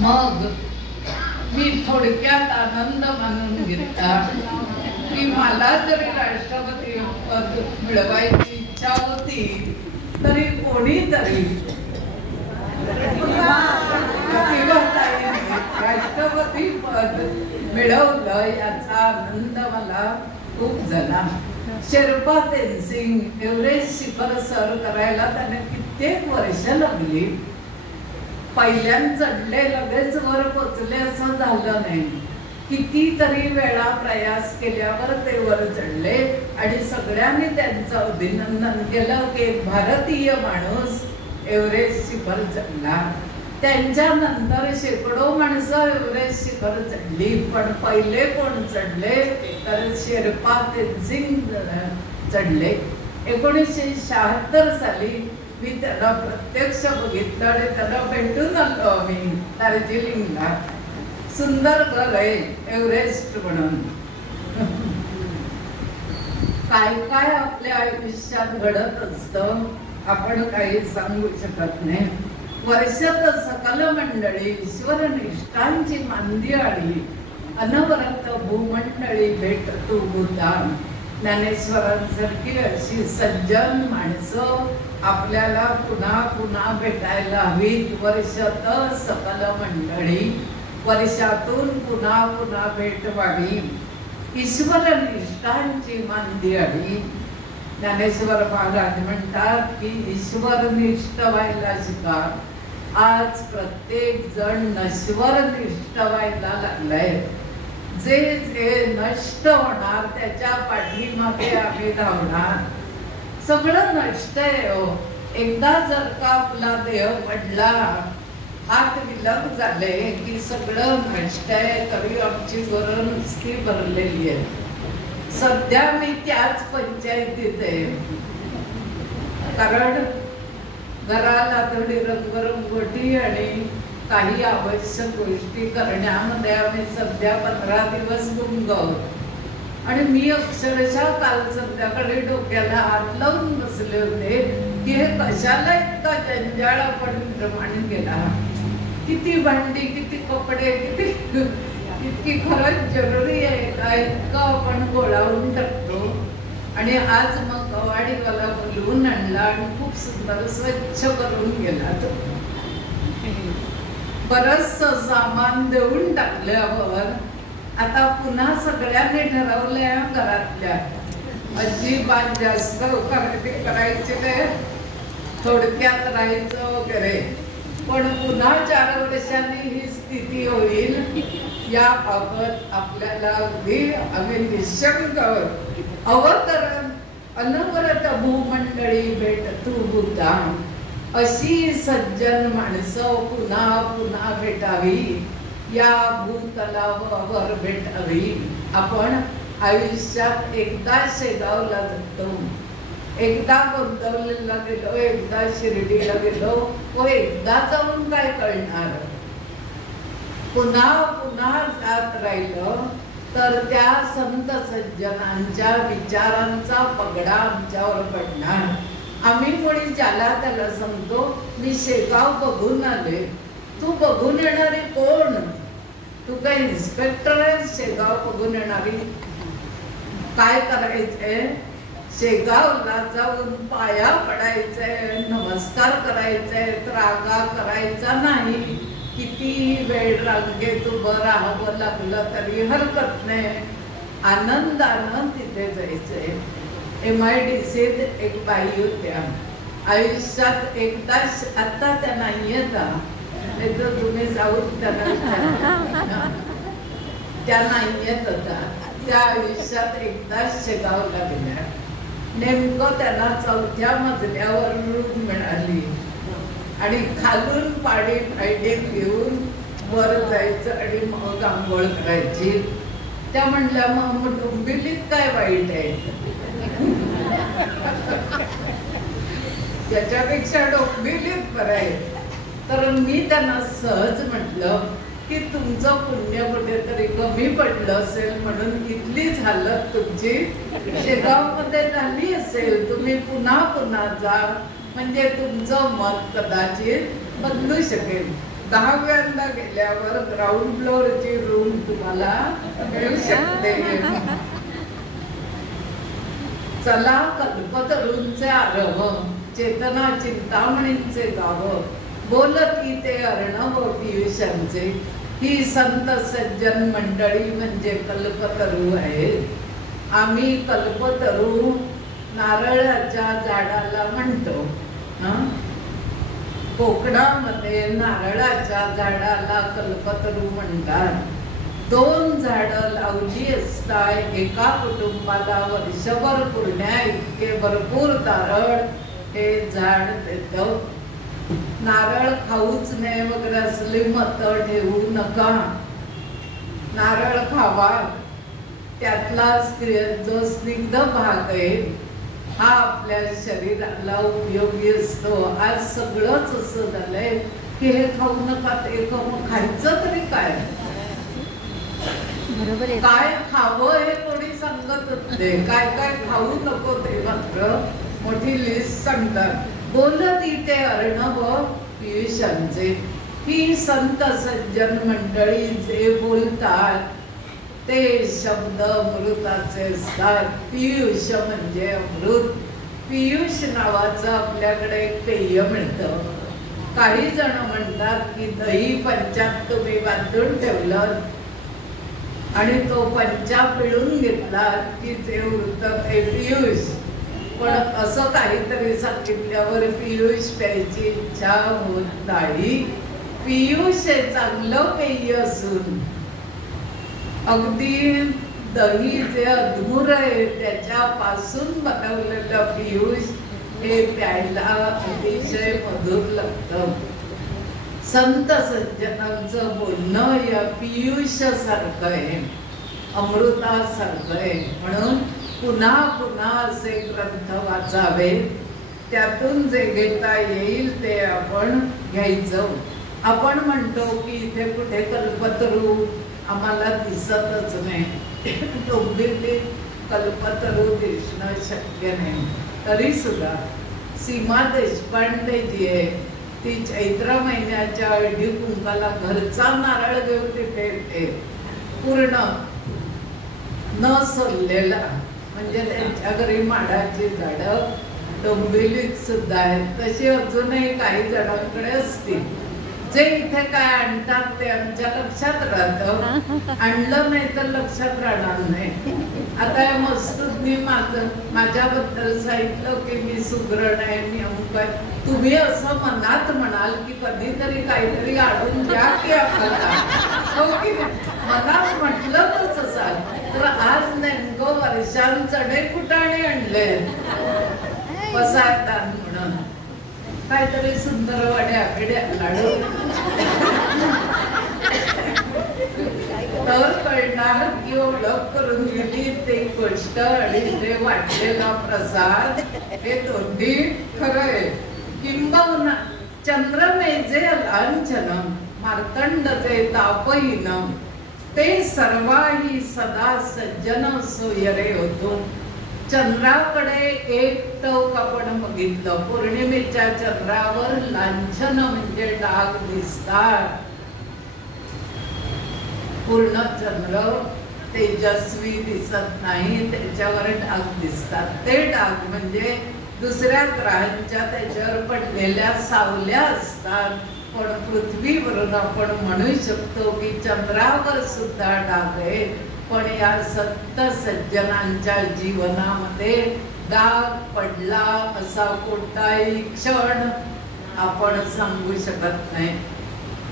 मग मी थोडक्यात आनंद मानून घेतला की मला जरी राष्ट्रपती पद मिळवायची इच्छा होती तरी कोणीतरी राष्ट्रपती पद मिळवलं याचा आनंद मला खूप झाला. शेर्पा तेनसिंग एव्हरेस्ट शिखर सर करायला त्याने कित्येक वर्ष लागली पहिल्यांदा चढले लगेच वर पोचले असं झालं नाही. कितीतरी वेळा प्रयास केल्यावर ते वर चढले आणि सगळ्यांनी त्यांचं अभिनंदन केलं की एक भारतीय माणूस एव्हरेस्ट शिखर चढला. त्यांच्यानंतर शेकडो माणसं एव्हरेस्ट शिखर चढली, पण पहिले कोण चढले तर शेर्पा तेनसिंग चढले. 1976 साली मी त्याला प्रत्यक्ष बघितलं आणि त्याला भेटून आलो आम्ही दार्जिलिंगला. सुंदर घर आहे एव्हरेस्ट म्हणून. काय काय आपल्या आयुष्यात घडत असतं आपण काही सांगू शकत नाही. वर्षात सकल मंडळी ईश्वरनिष्ठांची मांदियाळी, अनवरत भूमंडळी भेट तू भूतान. ज्ञानेश्वरांसारखी अशी सज्जन माणसं आपल्याला पुन्हा पुन्हा भेटायला हवीत. वर्षात सकल मंडळी, वर्षातून पुन्हा पुन्हा भेट व्हावी. ईश्वरनिष्ठांची मांदियाळी. ज्ञानेश्वर महाराज म्हणतात की ईश्वरनिष्ठ व्हायला शिका. आज प्रत्येक जण नश्वरनिष्ठ व्हायला लागलाय. जे जे नष्ट होणार त्याच्या पाठीमागे आम्ही धावणार. सगळं नष्ट आहे हो. एकदा जर का आपला देह पडला, हात विलग झाले की सगळं नष्ट आहे. तरी आमची घरं नुसती भरलेली आहे. सध्या मी त्याच पंचायतीत आहे, कारण घराला थोडी रंगरंगोटी आणि काही आवश्यक गोष्टी करण्यामध्ये आम्ही सध्या 15 दिवस गुंग आहोत. आणि मी अक्षरशः काल संध्याकाळी डोक्याला हात लावून बसले होते की हे कशाला इतका जंजाळ आपण प्रमाणे केला. किती भांडी, किती कपडे, किती खरंच जरुरी आहे का इतकं आपण गोळावून टाकतो. आणि आज मग कवाडीवाला बोलवून आणला आणि खूप सुंदर स्वच्छ करून गेला. तो बरंच सामान देऊन टाकल्यावर आता पुन्हा सगळ्यांनी ठरवलंय घरातल्या अजिबात जास्त करायचे नाही, थोडक्यात राहायचं वगैरे. पण पुन्हा 4 वर्षांनी ही स्थिती होईल याबाबत आपल्याला अगदी आम्ही निशंक अवतरण. अनवरत भूमंडळी भेट तू भूतान. अशी सज्जन माणसं पुन्हा पुन्हा भेटावी, या भूतलावर भेटावी. आपण आयुष्यात एकदा शेगावला जातो, एकदा गोंदवलेला गेलो, एकदा शिर्डीला गेलो, व एकदा जाऊन काय कळणार. पुन्हा पुन्हा जात राहिलं तर त्या संत सज्जनांच्या विचारांचा पगडा आमच्यावर पडणार. आम्ही मुळी ज्याला त्याला सांगतो मी शेगाव बघून आले. तू बघून येणारी कोण? तू काय इन्स्पेक्टर आहे शेगाव बघून येणारी? काय करायचंय? शेगावला जाऊन पाया पडायचंय, नमस्कार करायचंय, रागा करायचा नाही. किती वेळ रांगेत उभं राहावं लागलं तरी हरकत नाही. आनंदानं तिथे जायचंय. MIDCत एक बाई होत्या, आयुष्यात एकदा, आता त्या नाहीये का? नाही तर तुम्ही जाऊन त्यांना, त्या नाहीयेत आता. त्या आयुष्यात एकदा शेगावला गेल्या. नेमकं त्यांना 4थ्या मजल्यावर रूम मिळाली आणि खालून पाणी फायडे घेऊन वर जायचं आणि मग आंघोळ करायची. त्या म्हणल्या मग डोंबिवलीत काय वाईट आहे? त्याच्यापेक्षा डोंबिवलीत बरं आहे. तर मी त्यांना सहज म्हटलं की तुमचं पुण्य कुठेतरी कमी पडलं असेल म्हणून इथलीच हालत तुमची शेगावमध्ये झाली असेल. तुम्ही पुन्हा पुन्हा जा, म्हणजे तुमचं मत कदाचित बदलू शकेल. 10व्यांदा गेल्यावर ग्राउंड फ्लोअरची रूम तुम्हाला मिळू शकते. चला कल्पतरूंचे आरव, चेतना चिंतामणींचे गाव, बोलती ते अर्णव पियुषांचे. ही संत सज्जन मंडळी म्हणजे कल्पतरू आहे. आम्ही कल्पतरू नारळाच्या झाडाला म्हणतो. कोकणामध्ये नारळाच्या झाडाला कल्पतरू म्हणतात. 2 झाडं लावली असता एका कुटुंबाला वर्षभर पुरण्या इतके भरपूर नारळ हे झाड देतं. नारळ खाऊच नये वगैरे असली मतं ठेवू नका. नारळ खावा. त्यातला जो स्निग्ध भाग आहे हा आपल्या शरीराला उपयोगी असतो. आज सगळंच असं झालंय की हे खाऊ नका ते खाऊ. खायचं तरी काय? बरोबर आहे. काय खावं हे कोणी सांगतच नाही. काय काय खाऊ नको ते मात्र मोठी लिस्ट सांगतात. बोलत इथे अर्णव पियुषांचे. ही संत सज्जन मंडळी जे बोलतात ते शब्द अमृताचे असतात. पियुष म्हणजे अमृत. पियुष नावाचं आपल्याकडे एक पेय मिळतं. काही जण म्हणतात की दही पंचात तुम्ही बांधून ठेवलं आणि तो पंचा पिळून घेतला की ते उरतं ते पियुष. पण असं काहीतरी सांगितल्यावर पियुष प्यायची इच्छा होत नाही. पियुष हे चांगलं पेय असून अगदी दही जे अधमुर आहे त्याच्यापासून बनवलेलं पियुष हे प्यायला अतिशय मधुर लागतं. संत सज्जनांचं बोलणं या पियुष सारखं आहे, अमृतासारखं आहे. म्हणून पुन्हा पुन्हा असे ग्रंथ वाचावे. त्यातून जे घेता येईल ते आपण घ्यायचं. आपण म्हणतो की इथे कुठे कल्पतरू आम्हाला दिसतच नाही. डोंबिवलीत कल्पतरू दिसणं शक्य नाही. तरी सुद्धा सीमा देशपांडे जी आहे ती चैत्र महिन्याच्या हळदी कुंकाला घरचा नारळ घेऊन तिथे येते. पूर्ण न सोललेला. म्हणजे त्यांच्या घरी माडाची झाडं डोंबिवलीत सुद्धा आहेत. तशी अजूनही काही जणांकडे असतील. जे इथे काय आणतात ते आमच्या लक्षात राहतं. आणलं नाही तर लक्षात राहणार नाही. आता या मस्तूतनी माझ्याबद्दल सांगितलं की मी सुगरण आहे, मी अमुक आहे. तुम्ही असं मनात म्हणाल की कधीतरी काहीतरी आणून द्या की आपल्याला, हो की मनात म्हटलं तर असाल तर आज नेमकं वर्षान चढे कुटाणे आणले पसायदान म्हणून. काहीतरी सुंदर वड्या पिढ्या लाडू तर कळणार की ओळख करून गेली ते गोष्ट आणि ते वाटलेला प्रसाद हे दोन्ही खरं आहे. किंबहुना चंद्रमेजे लांछनम मार्तंडचे तापहीनम ते सर्वाही सदा सज्जन सोयरे होतो. चंद्राकडे एक टोक आपण बघितलं. पौर्णिमेच्या चंद्रावर लांछन म्हणजे डाग दिसतात. पूर्ण चंद्र तेजस्वी दिसत नाही, त्याच्यावर डाग दिसतात. ते डाग म्हणजे दुसऱ्या ग्रहांच्या त्याच्यावर पडलेल्या सावल्या असतात. पण पृथ्वीवरून आपण म्हणू शकतो की चंद्रावर सुद्धा डाग आहे. पण या संत सज्जनांच्या जीवनामध्ये डाग पडला असा कोणताही क्षण आपण सांगू शकत नाही.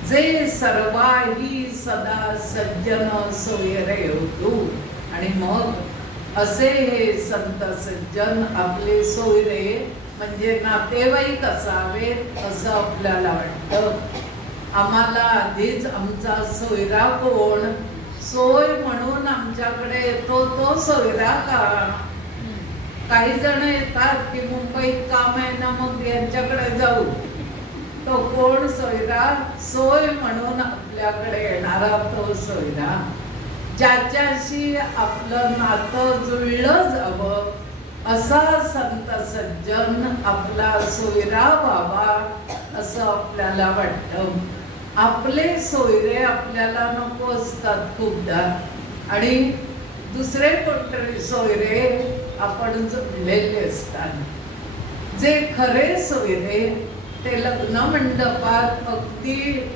जे सर्वाही सदा सज्जन सोयरे होतो. आणि मग असे हे संत सज्जन आपले सोयरे म्हणजे नातेवाईक असावेत असं आपल्याला वाटतं. आम्हाला आधीच आमचा सोयरा कोण, सोय म्हणून आमच्याकडे येतो तो सोयरा का. काही जण येतात की मुंबईत काम आहे ना मग यांच्याकडे जाऊ. तो कोण सोयरा, सोय म्हणून आपल्याकडे येणारा तो सोयरा. ज्याच्याशी आपलं नातं जुळलं जावं असा संत सज्जन आपला सोयरा व्हावा असं आपल्याला वाटतं. आपले सोयरे आपल्याला नको असतात खूपदा आणि दुसरे कोणतरी सोयरे आपण जोडलेले असतात. जे खरे सोयरे ते लग्न मंडपात अगदी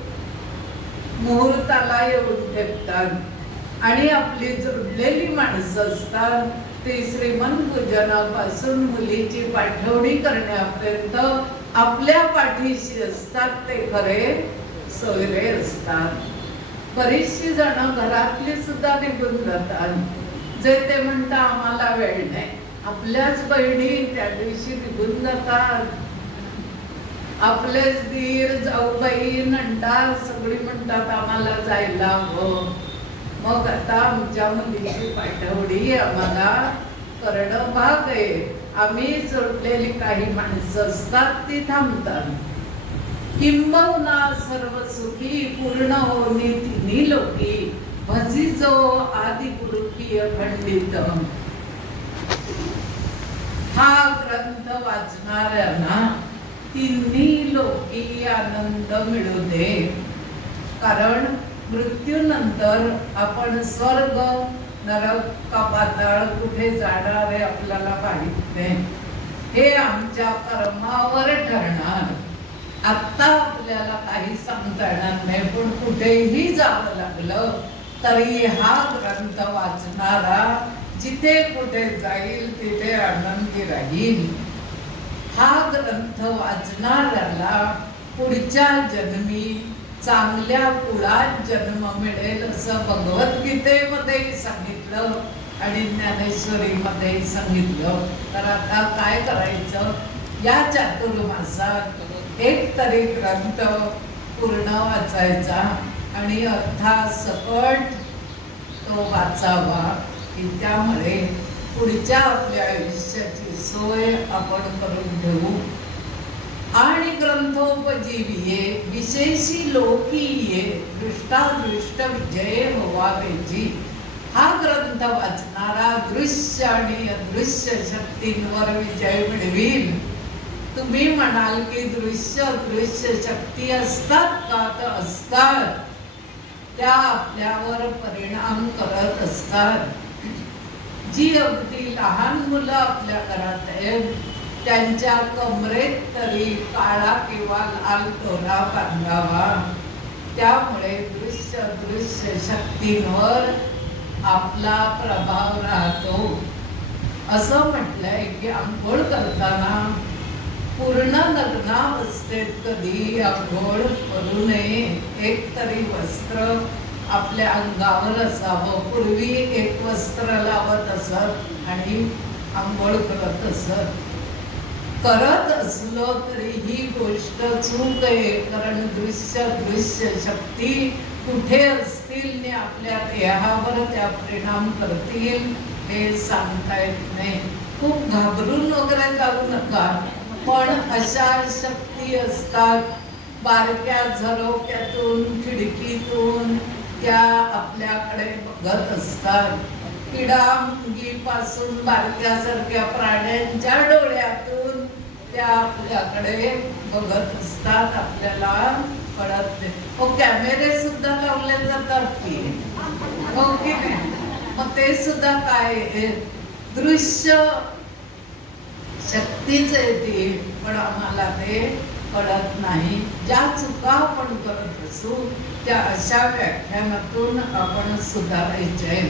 मुहूर्ताला येऊन ठेवतात आणि आपली जोडलेली माणसं असतात. ते श्रीमंत पूजनापासून मुलीची पाठवणी करण्यापर्यंत आपल्या पाठीशी असतात ते खरे सोयरे असतात. बरीचशी जण घरातली सुद्धा निघून जातात, जे ते म्हणतात आम्हाला वेळ नाही. आपल्याच बहिणी त्या दिवशी निघून जातात. आपलेच दीर जाऊबाई नंदा सगळी म्हणतात आम्हाला जायला हवं. मग आता आमच्या मुलीची पाठवडी आम्हाला करणं भाग आहे. आम्ही जोडलेली काही माणसं असतात ती थांबतात. किंबहुना सर्व सुखी पूर्ण होनी तिन्ही लोकी भजी जो आदि गुरुकी अखंडित. हा ग्रंथ वाचणाऱ्यांना तिन्ही लोकी आनंद मिळू दे. कारण मृत्यूनंतर आपण स्वर्ग नरक का पाताळ कुठे जाणार आहे आपल्याला माहित नाही. हे आमच्या कर्मावर ठरणार. आता आपल्याला काही सांगता येणार नाही, पण कुठेही जावं लागलं तरी हा ग्रंथ वाचणारा जिथे कुठे जाईल तिथे आनंदी राहील. हा ग्रंथ वाचणाऱ्याला पुढच्या जन्मी चांगल्या कुळात जन्म मिळेल असं भगवद्गीतेमध्ये सांगितलं आणि ज्ञानेश्वरीमध्ये सांगितलं. तर आता काय करायचं, या चातुर्मासात एक तरी ग्रंथ पूर्ण वाचायचा आणि अर्थासकट तो वाचावा, की त्यामुळे पुढच्या आपल्या आयुष्याची सोय आपण करून घेऊ. आणि ग्रंथोपजीविये विशेषी लोकीये दृष्टादृष्ट विजय होवावेची. हा ग्रंथ वाचणारा दृश्य आणि अदृश्य शक्तींवर विजय मिळवील. तुम्ही म्हणाल की दृश्य दृश्य शक्ती असतात का, तर असतात. त्या आपल्यावर परिणाम करत असतात. जी अगदी लहान मुलं आपल्या घरात आहेत त्यांच्या कमरेत तरी काळा किंवा लाल दोरा बांधावा. त्यामुळे दृश्य दृश्य शक्तींवर आपला प्रभाव राहतो. असं म्हटलंय की आंघोळ करताना पूर्ण नग्नावस्थेत कधी आंघोळ करू नये. एक तरी वस्त्र आपल्या अंगावर असावं. पूर्वी एक वस्त्र लावत असत आणि आंघोळ करत असत. करत असलो तरी ही गोष्ट चूक आहे, कारण दृश्य दृश्य शक्ती कुठे असतील आणि आपल्या देहावर त्या परिणाम करतील हे सांगता येत नाही. खूप घाबरून वगैरे जाऊ नका, पण अशा शक्ती असतात. बारक्या झरोक्यातून खिडकीतून त्या आपल्याकडे बघत असतात. किडामुंगीपासून बारक्यासारख्या प्राण्यांच्या डोळ्यातून त्या आपल्याकडे बघत असतात. आपल्याला कळत नाही. हो, कॅमेरे सुद्धा लावले जातात की, हो की नाही? मग ते सुद्धा काय दृश्य शक्तीच येते, पण आम्हाला ते कळत नाही. ज्या चुका आपण करत असू त्या अशा व्याख्यानातून आपण सुधारायचे.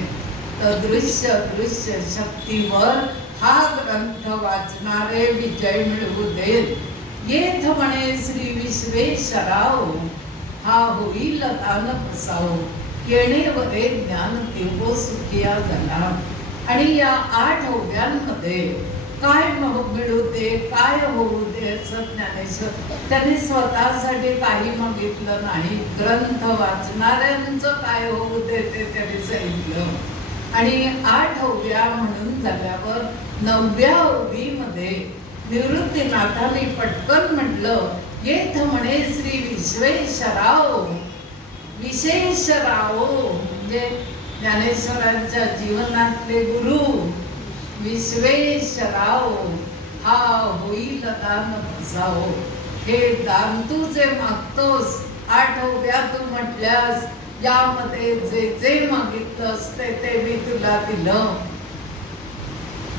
तर दृश्य दृश्य शक्तीवर हा ग्रंथ वाचणारे विजय मिळवू देत. येथ म्हणे श्री विश्वेश्वराव हा होईल तान बसाव. येणेवरे ज्ञान देवो सुखिया झाला. आणि या 8 ओव्यांमध्ये काय मिळू दे, काय होऊ दे असं ज्ञानेश्वर त्यांनी स्वतःसाठी काही मागितलं नाही. ग्रंथ वाचणाऱ्यांचं काय होऊ दे ते त्यांनी सांगितलं. आणि 8 ओव्या म्हणून झाल्यावर 9व्या ओवीमध्ये निवृत्तीनाथांनी पटकन म्हटलं, येथ म्हणे श्री विश्वेश्वराव. विशेषराव म्हणजे ज्ञानेश्वरांच्या जीवनातले गुरु विश्वेश्वराव हा होईल दान बसाव. हे दान तू जे मागतोस 8 ओव्या तू म्हटल्यास यामध्ये जे जे मागितलंस ते मी तुला दिलं.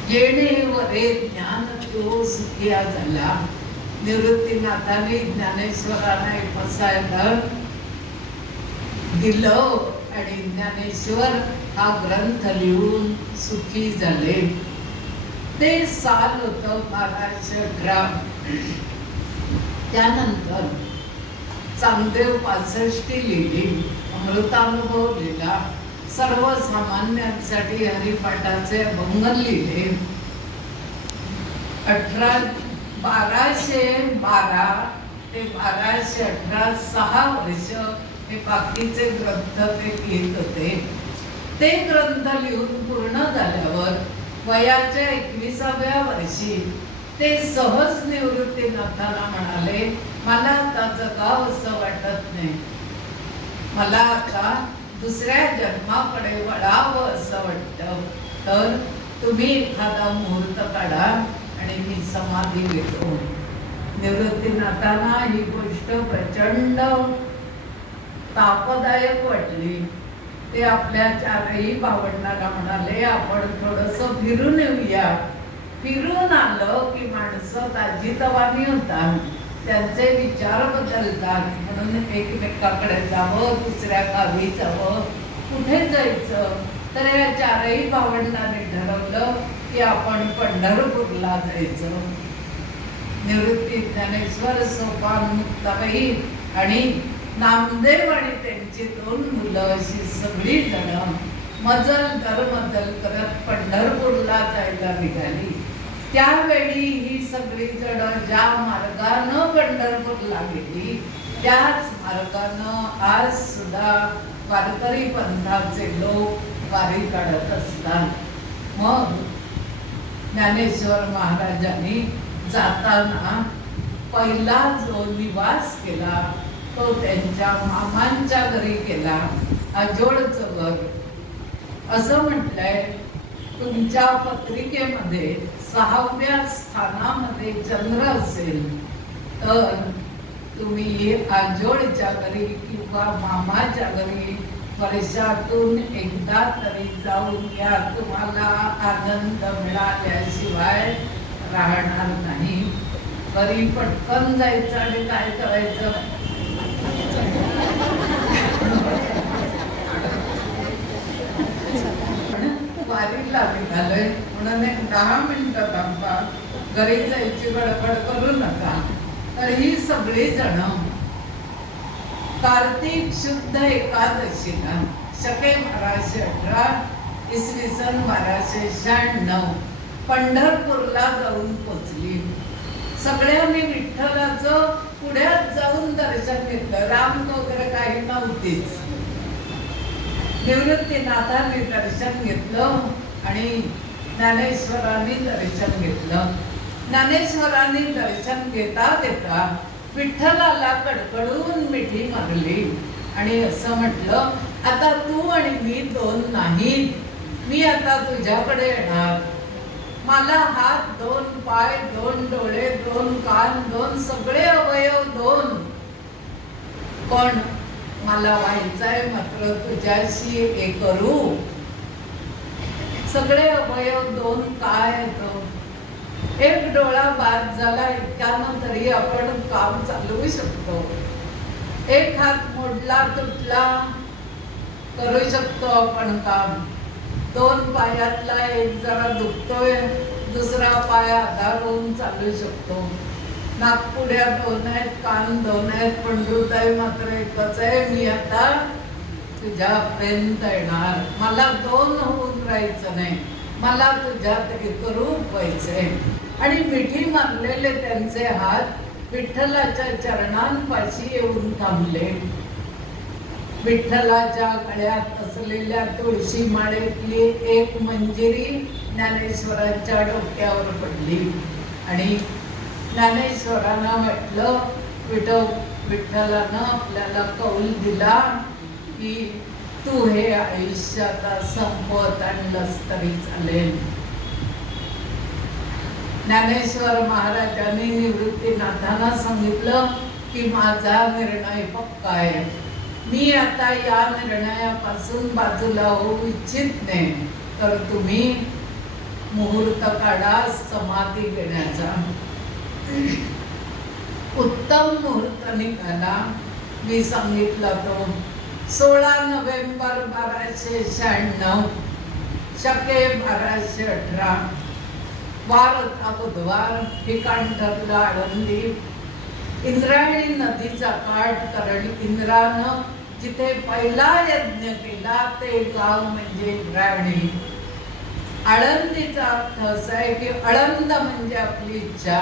येणेवरे ज्ञान तो सुखिया झाला. निवृत्तीनाथांनी ज्ञानेश्वरांना फसायला दिलं आणि ज्ञानेश्वर हा ग्रंथ लिहून सुखी झाले. ते साल होतं 1218. त्यानंतर चांगदेव 65 लिहिली, अमृतानुभव लिहिला, सर्वसामान्यांसाठी हरिपाठाचे अभंग लिहिले. 1212 ते 1218 6 वर्ष हे बाकीचे ग्रंथ ते लिहित होते. ते ग्रंथ लिहून पूर्ण झाल्यावर वयाच्या 21व्या वर्षी ते सहज निवृत्तीनाथाला म्हणाले, मला आता जगावंसं वाटत नाही, मला आता दुसऱ्या जन्माकडे वळावं असं वाटतं, तर तुम्ही एखादा मुहूर्त काढा आणि मी समाधी घेतो. निवृत्तीनाथांना ही गोष्ट प्रचंड तापदायक वाटली. ते आपल्या 4ही भावंडांना म्हणाले, आपण थोडंसं फिरून येऊया. फिरून आलं की माणसं ताजीतवानी होतात, त्यांचे विचार बदलतात, म्हणून एकमेकाकडे जावं, दुसऱ्या गावी जावं, कुठे जायचं. तर या 4ही भावंडांनी ठरवलं की आपण पंढरपूरला जायचं. निवृत्ती ज्ञानेश्वर, सोपान मुक्ताबाई आणि नामदेव आणि त्यांची 2 मुलं अशी सगळी जण मजल दरमजल करत पंढरपूरला जायला निघाली. त्यावेळी ही सगळी जण ज्या मार्गानं पंढरपूरला गेली त्याच मार्गानं आज सुद्धा वारकरी पंथाचे लोक वारी काढत असतात. मग ज्ञानेश्वर महाराजांनी जाताना पहिला जो निवास केला तो त्यांच्या मामांच्या घरी केला, आजोळचं घर. असं म्हटलंय तुमच्या पत्रिकेमध्ये 6व्या स्थानामध्ये चंद्र असेल तर तुम्ही आजोळच्या घरी किंवा मामाच्या घरी वर्षातून एकदा तरी जाऊन या, तुम्हाला आनंद मिळाल्याशिवाय राहणार नाही. घरी पटकन जायचं आणि काय करायचं, वारीला निघालोय म्हणून 10 मिनिटं थांबा, घरी जायची गडबड करू नका. तर ही सगळी जण कार्तिक शुद्ध एकादशीला शके 1218 इसवी सन 1296 पंढरपूरला जाऊन पोचली. सगळ्यांनी विठ्ठलाचं पुढ्यात जाऊन दर्शन घेतलं. राम वगैरे काही नव्हतीच. निवृत्तीनाथांनी दर्शन घेतलं आणि ज्ञानेश्वरांनी दर्शन घेतलं. ज्ञानेश्वरांनी दर्शन घेता देता विठ्ठलाला कडकडून मिठी मारली आणि असं म्हटलं, आता तू आणि मी 2 नाहीत, मी आता तुझ्याकडे येणार. मला हात 2 पाय 2 डोळे 2 कान 2 सगळे अवयव 2, पण मला व्हायचंय मात्र तुझ्याशी एक रूप. सगळे अवयव 2 काय तो, एक डोळा बाद झाला इतक्यानं तरी आपण काम चालवू शकतो. एक हात मोडला तुटला करू शकतो आपण काम. 2 पायातला एक जरा दुखतोय, दुसरा पाय आधारून चालू शकतो. नागपुड्या 2 आहेत, कान 2 आहेत, पण हृदय मात्र एकच आहे. मी आता तुझ्यापर्यंत येणार. मला 2 होऊन राहायचं नाही, मला तुझ्यात एक रूप व्हायचंय. आणि मिठी मारलेले त्यांचे हात विठ्ठलाच्या चरणांपाशी येऊन थांबले. विठ्ठलाच्या गळ्यात असलेल्या तुळशी माळेतली एक मंजिरी ज्ञानेश्वरांच्या डोक्यावर पडली आणि ज्ञानेश्वरांना म्हटलं, विठ्ठलानं आपल्याला कौल दिला की तू हे आयुष्यात संपवत आणलंस तरी चालेल. ज्ञानेश्वर महाराजांनी निवृत्तीनाथांना सांगितलं की माझा निर्णय पक्का आहे, मी आता या निर्णयापासून बाजूला होऊ इच्छित नाही, तर तुम्ही मुहूर्त काढा समाधी घेण्याचा. उत्तम मुहूर्त निघाला. मी सांगितलं तो 16 नोव्हेंबर 1296 शके 1218 वार होता बुधवार. ठिकाण ठरलं आळंदी. इंद्रायणी नदीचा काठ, कारण इंद्रानं जिथे पहिला यज्ञ केला ते गाव म्हणजे इंद्रायणी. आळंदीचा अर्थ असा आहे की आळंद म्हणजे आपली इच्छा.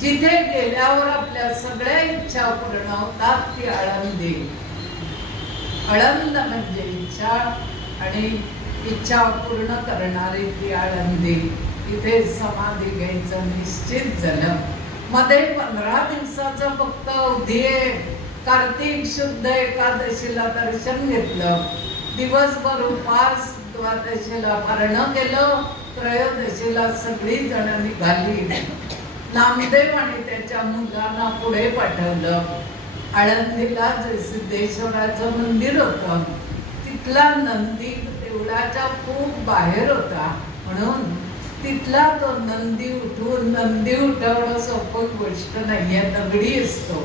जिथे गेल्यावर आपल्या सगळ्या इच्छा पूर्ण होतात ती आळंदी. आळंद म्हणजे इच्छा आणि इच्छा पूर्ण करणारी ती आळंदी. इथे समाधी घ्यायचं निश्चित झालं. मध्ये 15 दिवसाचं फक्त अवधी आहे. कार्तिक शुद्ध एकादशीला दर्शन घेतलं, दिवसभर उपास, द्वादशीला पारणं केलं, त्रयोदशीला सगळी जण निघाली. नामदेव आणि त्याच्या मुलांना पुढे पाठवलं. आळंदीला जे सिद्धेश्वराचं मंदिर होतं तिथला नंदी देवळाच्या खूप बाहेर होता, म्हणून तिथला तो नंदी उठवणं सोपं गोष्ट नाहीये, दगडी असतो.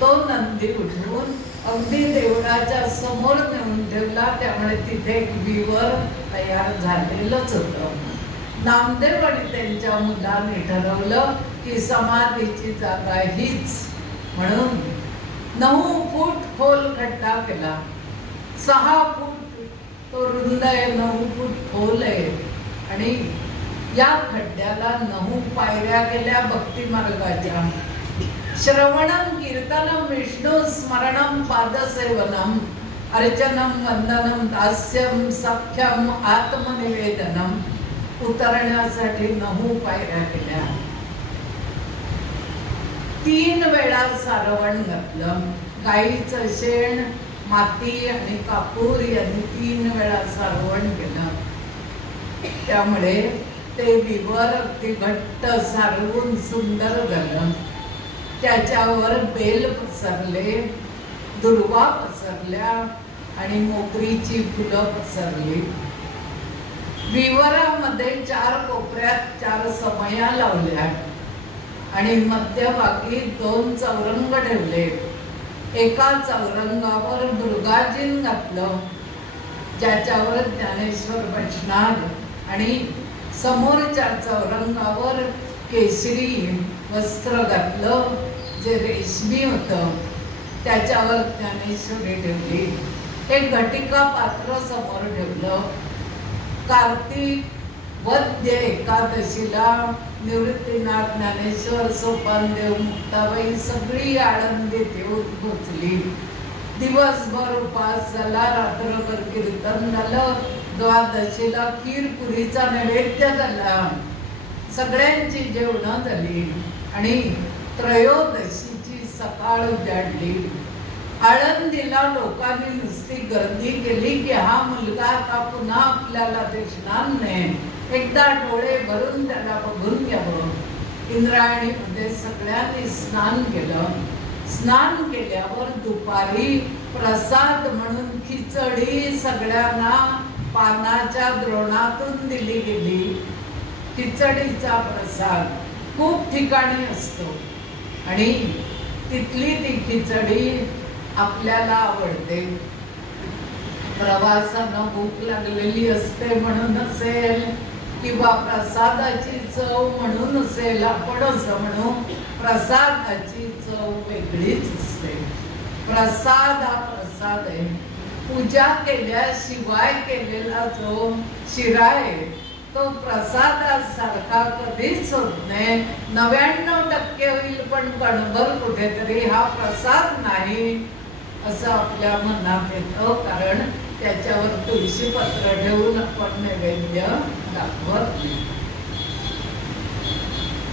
तो नंदी उठवून अगदी देवळाच्या समोर नेऊन ठेवला. त्यामुळे तिथे एक विवर तयार झालेलंच होतं. नामदेव आणि त्यांच्या मुलांनी ठरवलं की समाधीची जागा हीच, म्हणून 9 फूट खोल खड्डा केला. 6 फूट तो रुंद आहे, 9 फूट खोल आहे. आणि या खड्ड्याला 9 पायऱ्या केल्या भक्ती मार्गाच्या. श्रवणम कीर्तनम विष्णु स्मरणम पादसेवनम अर्चनम वंदनम दास्यम सख्यम आत्मनिवेदनम. उतरण्यासाठी 9 पायऱ्या केल्या. 3 वेळा सारवण घातलं. गाईचं शेण, माती आणि कापूर यांनी 3 वेळा सारवण केलं. त्यामुळे ते विवर अगदी घट्ट सारवून सुंदर झालं. त्याच्यावर बेल पसरले, दुर्वा पसरल्या आणि मोगरीची फुलं पसरली. विवरामध्ये 4 कोपऱ्यात 4 समया लावल्या आणि मध्यभागी 2 चौरंग ठेवले. एका चौरंगावर दुर्गाजीन घातलं, ज्याच्यावर ज्ञानेश्वर बसणार, आणि समोरच्या चौरंगावर केशरी वस्त्र घातलं जे रेशमी होतं, त्याच्यावर ज्ञानेश्वरी ठेवली. एक घटिका पात्र समोर ठेवलं. कार्तिक वद्य एकादशीला निवृत्तीनाथ, ज्ञानेश्वर, सोपानदेव, मुक्ताबाई सगळी आळंदीत येऊन पोचली. दिवसभर उपास झाला, रात्रभर कीर्तन झालं. द्वादशीला खीर पुरीचा नैवेद्य झाला, सगळ्यांची जेवणं झाली आणि त्रयोदशीची सकाळ उजाडली. आळंदीला लोकांनी नुसती गर्दी केली की हा मुलगा आता पुन्हा आपल्याला दिसणार नाही, एकदा डोळे भरून त्याला बघून घ्यावं. इंद्रायणीमध्ये सगळ्यांनी स्नान केलं. स्नान केल्यावर दुपारी प्रसाद म्हणून खिचडी सगळ्यांना पानाच्या द्रोणातून दिली गेली. खिचडीचा प्रसाद खूप ठिकाणी असतो आणि तिथली ती खिचडी आपल्याला आवडते. प्रवासानं भूक लागलेली असते म्हणून असेल किंवा प्रसादाची चव म्हणून असेल, आपण असं म्हणू, प्रसादाची चव वेगळीच असते. प्रसाद हा प्रसाद आहे. पूजा केल्याशिवाय केलेला जो शिरा आहे तो प्रसादासारखा कधीच होत नाही. 99% होईल पण कणभर कुठेतरी हा प्रसाद नाही असं आपल्या मनात येतं, कारण त्याच्यावर तुळशी पत्र ठेवून आपण नैवेद्य दाखवत नाही.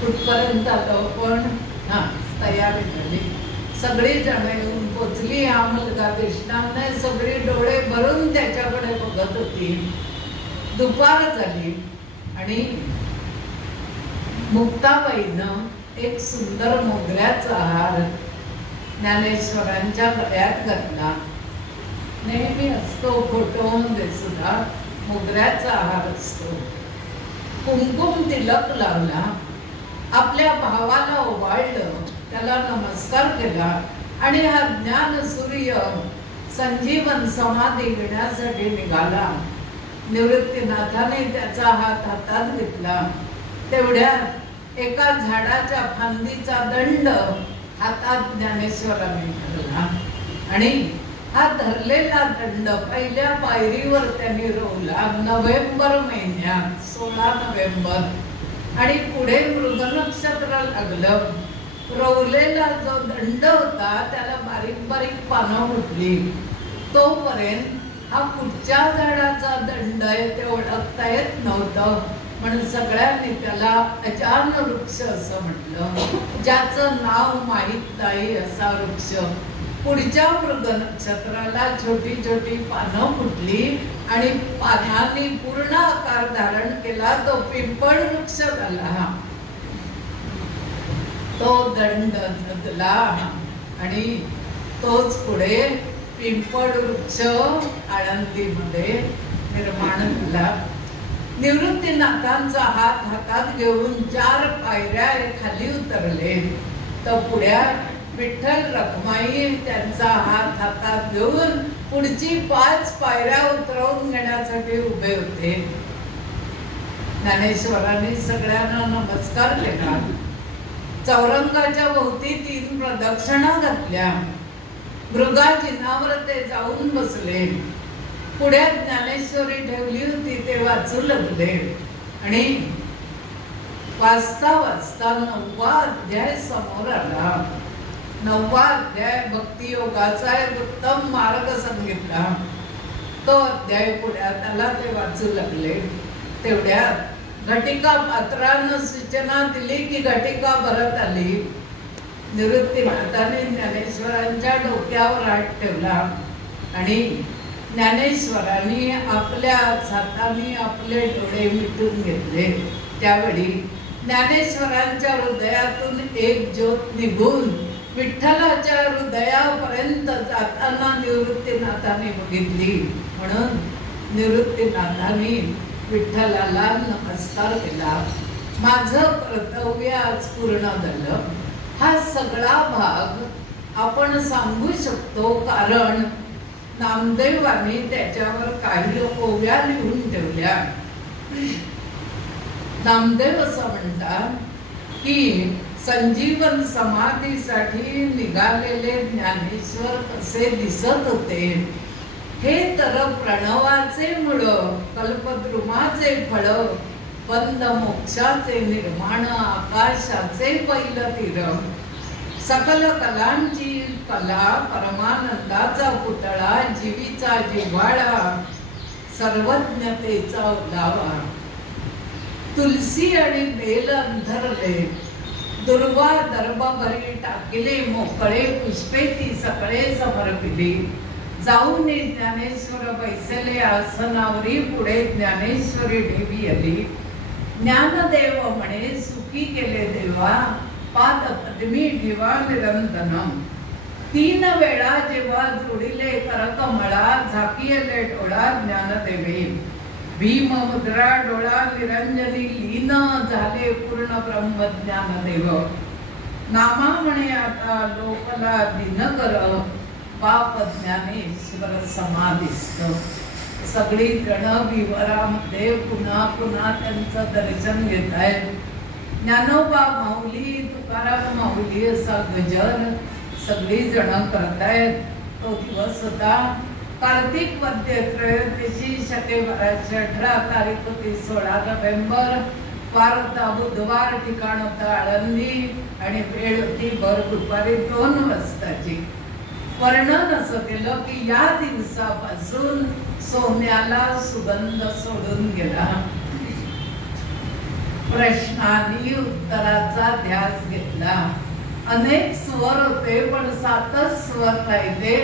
कुठपर्यंत आलो पण? तयारी झाली, सगळी जण येऊन पोचली. हा मुलगा दिसणार नाही, सगळी डोळे भरून त्याच्याकडे बघत होती. दुपार झाली आणि मुक्ताबाईनं एक सुंदर मोगऱ्याचा हार ज्ञानेश्वरांच्या गळ्यात घातला. नेहमी असतो फोटोमध्ये सुद्धा मोगऱ्याचा हार असतो. कुंकुम तिलक लावला, आपल्या भावाला ओवाळलं, त्याला नमस्कार केला आणि हा ज्ञान सूर्य संजीवन समाधी घेण्यासाठी निघाला. निवृत्तीनाथाने त्याचा हात हातात घेतला. तेवढ्यात एका झाडाच्या फांदीचा दंड हातात ज्ञानेश्वरांनी धरला आणि हा धरलेला दंड पहिल्या पायरीवर त्यांनी रोवला नोव्हेंबर महिन्यात 16 नोव्हेंबर आणि पुढे मृग नक्षत्र लागलं. रोवलेला जो दंड होता त्याला बारीक बारीक पानं फुटली. तोपर्यंत हा कुठच्या झाडाचा दंड आहे ते ओळखता येत नव्हतं म्हणून सगळ्यांनी त्याला अजान वृक्ष असं म्हटलं, ज्याचं नाव माहीत नाही असा वृक्ष. पुढच्या मृग नक्षत्राला छोटी छोटी पानं फुटली आणि पानांनी पूर्ण आकार धारण केला. तो पिंपळ वृक्ष झाला. तो दंड धरला आणि तोच पुढे पिंपळ वृक्ष आळंदीमध्ये निर्माण झाला. निवृत्तीनाथांचा हात हातात घेऊन 4 पायऱ्या खाली उतरले तर पुढ्या विठ्ठल रखमाई त्यांचा हात हातात घेऊन पुढची 5 पायऱ्या उतरवून घेण्यासाठी उभे होते. ज्ञानेश्वरांनी सगळ्यांना नमस्कार केला. चौरंगाच्या भोवती 3 प्रदक्षिणा घातल्या. मृगाजिनावर ते जाऊन बसले. पुढ्यात ज्ञानेश्वरी ठेवली होती ते वाचू लागले आणि वाचता वाचता 9वा अध्याय समोर आला. 9वा अध्याय भक्ती योगाचा एक उत्तम मार्ग सांगितला. तो अध्याय पुढ्यात आला. ते वाचू लागले. तेवढ्यात घटिका पात्रानं सूचना दिली की घटिका भरत आली. निवृत्तीनाथाने ज्ञानेश्वरांच्या डोक्यावर हात ठेवला आणि ज्ञानेश्वरांनी आपल्या हाताने आपले डोळे मिटून घेतले. त्यावेळी ज्ञानेश्वरांच्या हृदयातून एक ज्योत निघून विठ्ठलाच्या हृदयापर्यंत जाताना निवृत्तीनाथाने बघितली. म्हणून निवृत्तीनाथांनी विठ्ठलाला नमस्कार केला. माझं कर्तव्य आज पूर्ण झालं. हा सगळा भाग आपण सांगू शकतो कारण नामदेवांनी त्याच्यावर काही ओव्या लिहून ठेवल्या. नामदेव असं म्हणतात की संजीवन समाधीसाठी निघालेले ज्ञानेश्वर कसे दिसत होते हे तर प्रणवाचे मूळ, कल्पद्रुमाचे फळ, बंद मोक्षाचे निर्माण, आकाशाचे पहिलं तीर, सकल कलांची कला, परमानंदाचा पुतळा, जीवीचा जिव्हाळा, सर्वज्ञतेचा ओलावा. तुलसी आणि बेल अंधरले, दुर्वा दर्भभरी टाकिले मोकळे, पुष्पे ती सकळे समर्पिली. जाऊन ज्ञानेश्वर बैसले आसनावरी, पुढे ज्ञानेश्वरी देवी आली. ज्ञानदेव म्हणे सुखी केले देवा, पाद पद्मी ठेवा निरंतनम. 3 वेळा जेव्हा जोडिले करकमळा, झाकियले डोळा ज्ञानदेवी. भीम मुद्रा डोळा निरंजनी, लीन झाले पूर्ण ब्रह्म ज्ञानदेव. नामा म्हणे आता लोकला दिनकर, बाप ज्ञानेश्वर समाधिस्थ. सगळी जण विवरामध्ये पुन्हा पुन्हा त्यांचं दर्शन घेत आहेत. ज्ञानोबा माऊली, तुकाराम माऊली असा गजर सगळी जण करतायत. तो दिवस होता कार्तिक वद्य त्रयोदशी, शकेवाराची 18 तारीख होती 16 नोव्हेंबर. वार होता बुधवार, ठिकाण होता आळंदी आणि वेळ होती भर दुपारी 2 वाजताची. वर्णन असं केलं की या दिवसापासून सोन्याला सुगंध सोडून गेला. प्रश्नांनी उत्तराचा ध्यास घेतला. अनेक स्वर होते पण 7च स्वर राहिले,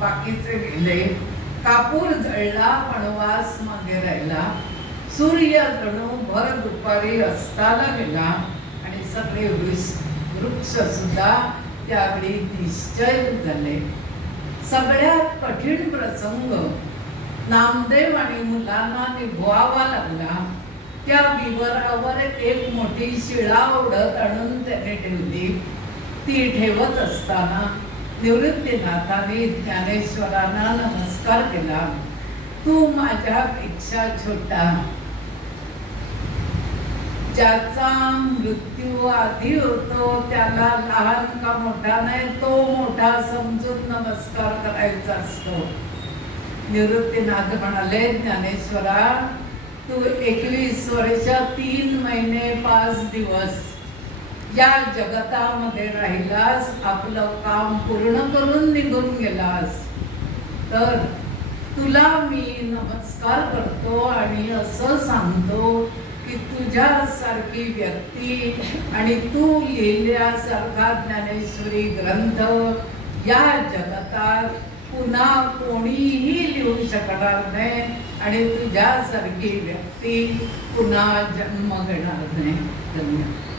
बाकीचे गेले. कापूर जळला पण वास मागे राहिला. सूर्य जणू भर दुपारी अस्ताला गेला आणि सगळे वृक्ष सुद्धा त्यावेळी निश्चय झाले. सगळ्यात कठीण प्रसंग नामदेव आणि मुलांना निभवावा लागला. त्या विवरावर एक मोठी शिळा ओढत आणून त्याने ठेवली. ती ठेवत असताना निवृत्तीनाथांनी ज्ञानेश्वरांना नमस्कार केला. तू माझ्यापेक्षा छोटा, ज्याचा मृत्यू आधी होतो त्याला लहान का मोठा नाही, तो मोठा समजून नमस्कार करायचा असतो. निवृत्तीनाथ म्हणाले, ज्ञानेश्वरा, तू 21 वर्ष 3 महिने 5 दिवस या जगतामध्ये राहिलास, आपलं काम पूर्ण करून निघून गेलास, तर तुला मी नमस्कार करतो आणि असं सांगतो की तुझ्यासारखी व्यक्ती आणि तू लिहिल्यासारखा ज्ञानेश्वरी ग्रंथ या जगतात पुन्हा कोणीही लिहू शकणार नाही आणि तुझ्यासारखी व्यक्ती पुन्हा जन्म घेणार नाही. धन्यवाद.